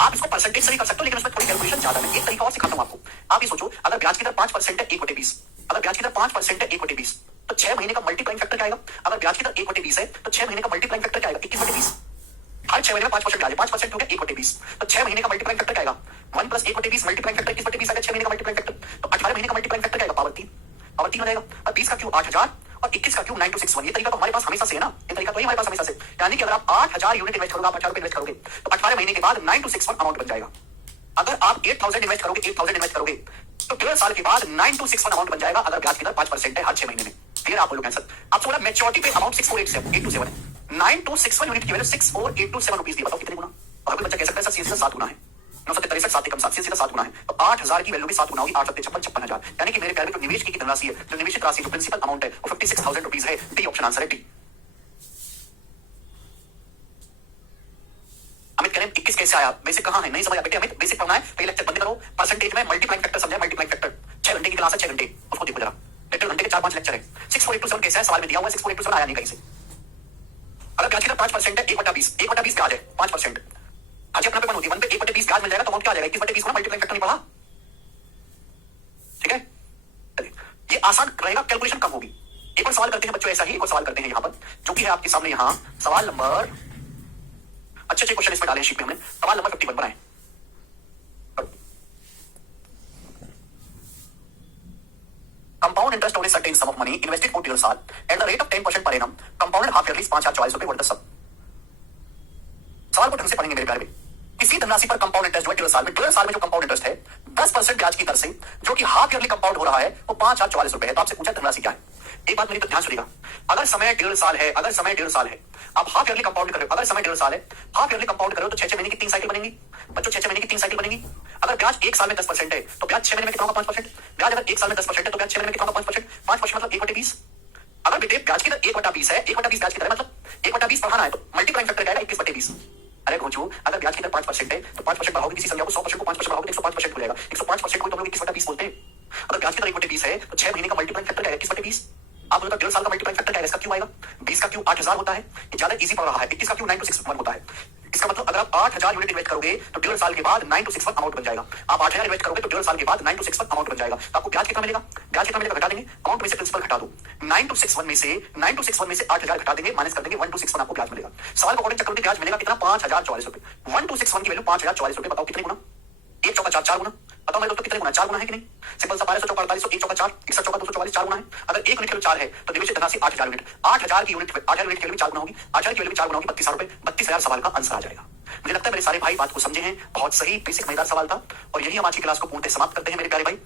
आप इसको परसेंटेज से भी कर सकते हो, लेकिन उसमें थोड़ी कैलकुलेशन ज्यादा है। एक तरीका और सिखाता हूं आपको। आप ये सोचो, अगर ब्याज की दर 5% है 1/20, अगर ब्याज की दर 5% है 1/20 तो 6 महीने का मल्टीप्लाइंग फैक्टर क्या आएगा? अगर ब्याज की दर 1/20 है तो 6 महीने का मल्टीप्लाइंग फैक्टर क्या आएगा? 21/20। हर 6 महीने में 5% ब्याज है, 5% हो गया 1/20, तो 6 महीने का मल्टीप्लाइंग फैक्टर क्या आएगा? 1 + 1/20 मल्टीप्लाइंग फैक्टर 21/20 आएगा। 6 महीने का मल्टीप्लाइंग फैक्टर, तो 18 महीने का मल्टीप्लाइंग फैक्टर क्या आएगा? पावर 3 हो जाएगा। अब 20 का क्यों 8,000 और 21 का क्यूब 9261। ये तरीका तो हमारे पास हमेशा से है ना, ये तरीका तो है हमारे पास हमेशा से। यानी कि अगर आप 8,000 यूनिट इन्वेस्ट करोगे, आप 18 रुपए इन्वेस्ट करोगे, तो 18 महीने के बाद 9261 अमाउंट बन जाएगा। अगर आप 8,000 इन्वेस्ट करोगे, 8,000 इन्वेस्ट करोगे, तो 1.5 साल के बाद 9261 अमाउंट बन जाएगा, अगर ब्याज की दर 5% है हर 6 महीने में। क्लियर आप लोग आंसर? आपसे बोला मैच्योरिटी पे अमाउंट 64827 है, 9261 यूनिट की वैल्यू 64827 रुपीज दी। बताओ कितने गुना? और कोई बच्चा कह सकता है सर सीधे 7 गुना है, 963 7 कम 7 सीधा 7 गुना है, तो 8,000 की वैल्यू भी 7 गुना होगी, 8 7 56 56,000। यानी कि मेरे प्यारे में जो निवेश की धनराशि है, जो निवेशित राशि, जो प्रिंसिपल अमाउंट है, वो 56,000 रुपीज है। डी ऑप्शन आंसर है डी। अमित कह रहे हैं 21 कैसे आया? बेसिक कहां है? नहीं समझ बेटे अमित, बेसिक पढ़ना है तो ये लेक्चर बंद करो। परसेंटेज में मल्टीप्लाइंग फैक्टर समझा, मल्टीप्लाइंग फैक्टर 6 घंटे की क्लास है, 6 घंटे उसको देखो जरा। लेक्चर घंटे के 4-5 लेक्चर है। 6487 कैसे है? सवाल में दिया हुआ है 6487 आया नहीं कहीं से। अगर ब्याज की दर 5% है, 1/20 1/20 ब्याज है 5%। आज अपना पेपर होती है 1 पे 1/20 ब्याज मिल जाएगा तो अमाउंट क्या आ जाएगा? 21/20 गुना मल्टीप्लाइंग फैक्टर नहीं पढ़ा? ठीक है, चलिए ये आसान रहेगा, कैलकुलेशन कम होगी। एक और सवाल करते हैं बच्चों, ऐसा ही एक और सवाल करते हैं यहां पर, जो कि है आपके सामने यहां सवाल नंबर, अच्छे अच्छे क्वेश्चन इसमें डाले शीट में हमने। सवाल नंबर 51 बनाए। Compound interest on a certain some of money invested for 12 साल at the rate of 10% per annum, compounded half yearly 5,044 रुपए। व्हाट द सम? सवाल को ढंग से पढ़ेंगे मेरे प्यारे। किसी धनराशि पर कंपाउंड इंटरेस्ट जो है 12 साल में जो कंपाउंड इंटरेस्ट है 10% ब्याज की दर से, जो कि हाफ ईयरली कंपाउंड हो रहा है, वो 5,044 रुपए है। तो आपसे पूछा धनराशि क्या है? एक बात मेरी तो ध्यान सुनिएगा, अगर समय 1.5 साल है, अगर समय 1.5 साल है, आप हाफ ईयरली कंपाउंड कर रहे हो, अगर समय 1.5 साल है, हाफ ईयरली कंपाउंड कर रहे हो, तो 6 महीने की 3 साइकिल बनेंगी बच्चों, 6 महीने की 3 साइकिल बनेंगी। अगर ब्याज 1 साल में 10% है, तो ब्याज 6 महीने में कितना होगा? 5%। ब्याज अगर 1 साल में 10% है, तो ब्याज 6 महीने में कितना होगा? 5%। 5% मतलब 1/20। अगर बेटे ब्याज की दर 1/20 है, 1/20 ब्याज की दर है, मतलब 1/20 बढ़ाना है, तो मल्टीप्लाइंग फैक्टर क्या है? 21/20। अरे गोचू, अगर ब्याज की दर 5% है, तो 5% बढ़ाओगे किसी संख्या को, 100% को 5% बढ़ाओगे तो 105% हो जाएगा। 105% को तो हम लोग 21/20 बोलते हैं। अगर ब्याज की दर 1/20 है, तो 6 महीने का मल्टीप्लाइंग फैक्टर क्या है? 21/20। आप बोलो 1.5 साल का मल्टीप्लाइंग फैक्टर क्या है? इसका क्यों आएगा? 20 का क्यों 8,000 होता है, ये ज्यादा इजी पड़ रहा है। 21 का क्यों 9261 होता है। इसका मतलब अगर आप 8,000 यूनिट इन्वेस्ट करोगे तो 1.5 साल के बाद 9261 अमाउंट बन जाएगा। आप 8,000 इन्वेस्ट करोगे तो 1.5 साल के बाद 9261 अमाउंट बन जाएगा। तो आपको ब्याज कितना मिलेगा? ब्याज कितना मिलेगा? घटा देंगे, अमाउंट में से प्रिंसिपल घटा दो। 9261 में से 8,000 घटा देंगे, माइनस कर देंगे, 1261 आपको ब्याज मिलेगा। सवाल को अकॉर्डिंग चक्कर में ब्याज मिलेगा कितना? 5,044 रुपए। 1261 की वैल्यू 5,044 रुपए। बताओ कितने गुना? 1 चौका 4 गुना। बताओ मेरे दोस्तों कितने गुना? 4 गुना है कि नहीं? सिंपल सा 12 चौका 48, 1 चौका 4, 61 चौका 244, 4 गुना है। अगर 1 यूनिट के लिए 4 है, तो निवेशित धनराशि 8,000 यूनिट, 8,000 की यूनिट 8,000 यूनिट के लिए 4 गुना होगी, 8,000 की वैल्यू 4 गुना होगी, 32,000 रुपए, 32,000 सवाल का आंसर आ जाएगा। मुझे लगता है मेरे सारे भाई बात को समझे हैं। बहुत सही बेसिक मजेदार सवाल था, और यही हम आज की क्लास को पूर्णतः समाप्त करते हैं मेरे प्यारे भाई।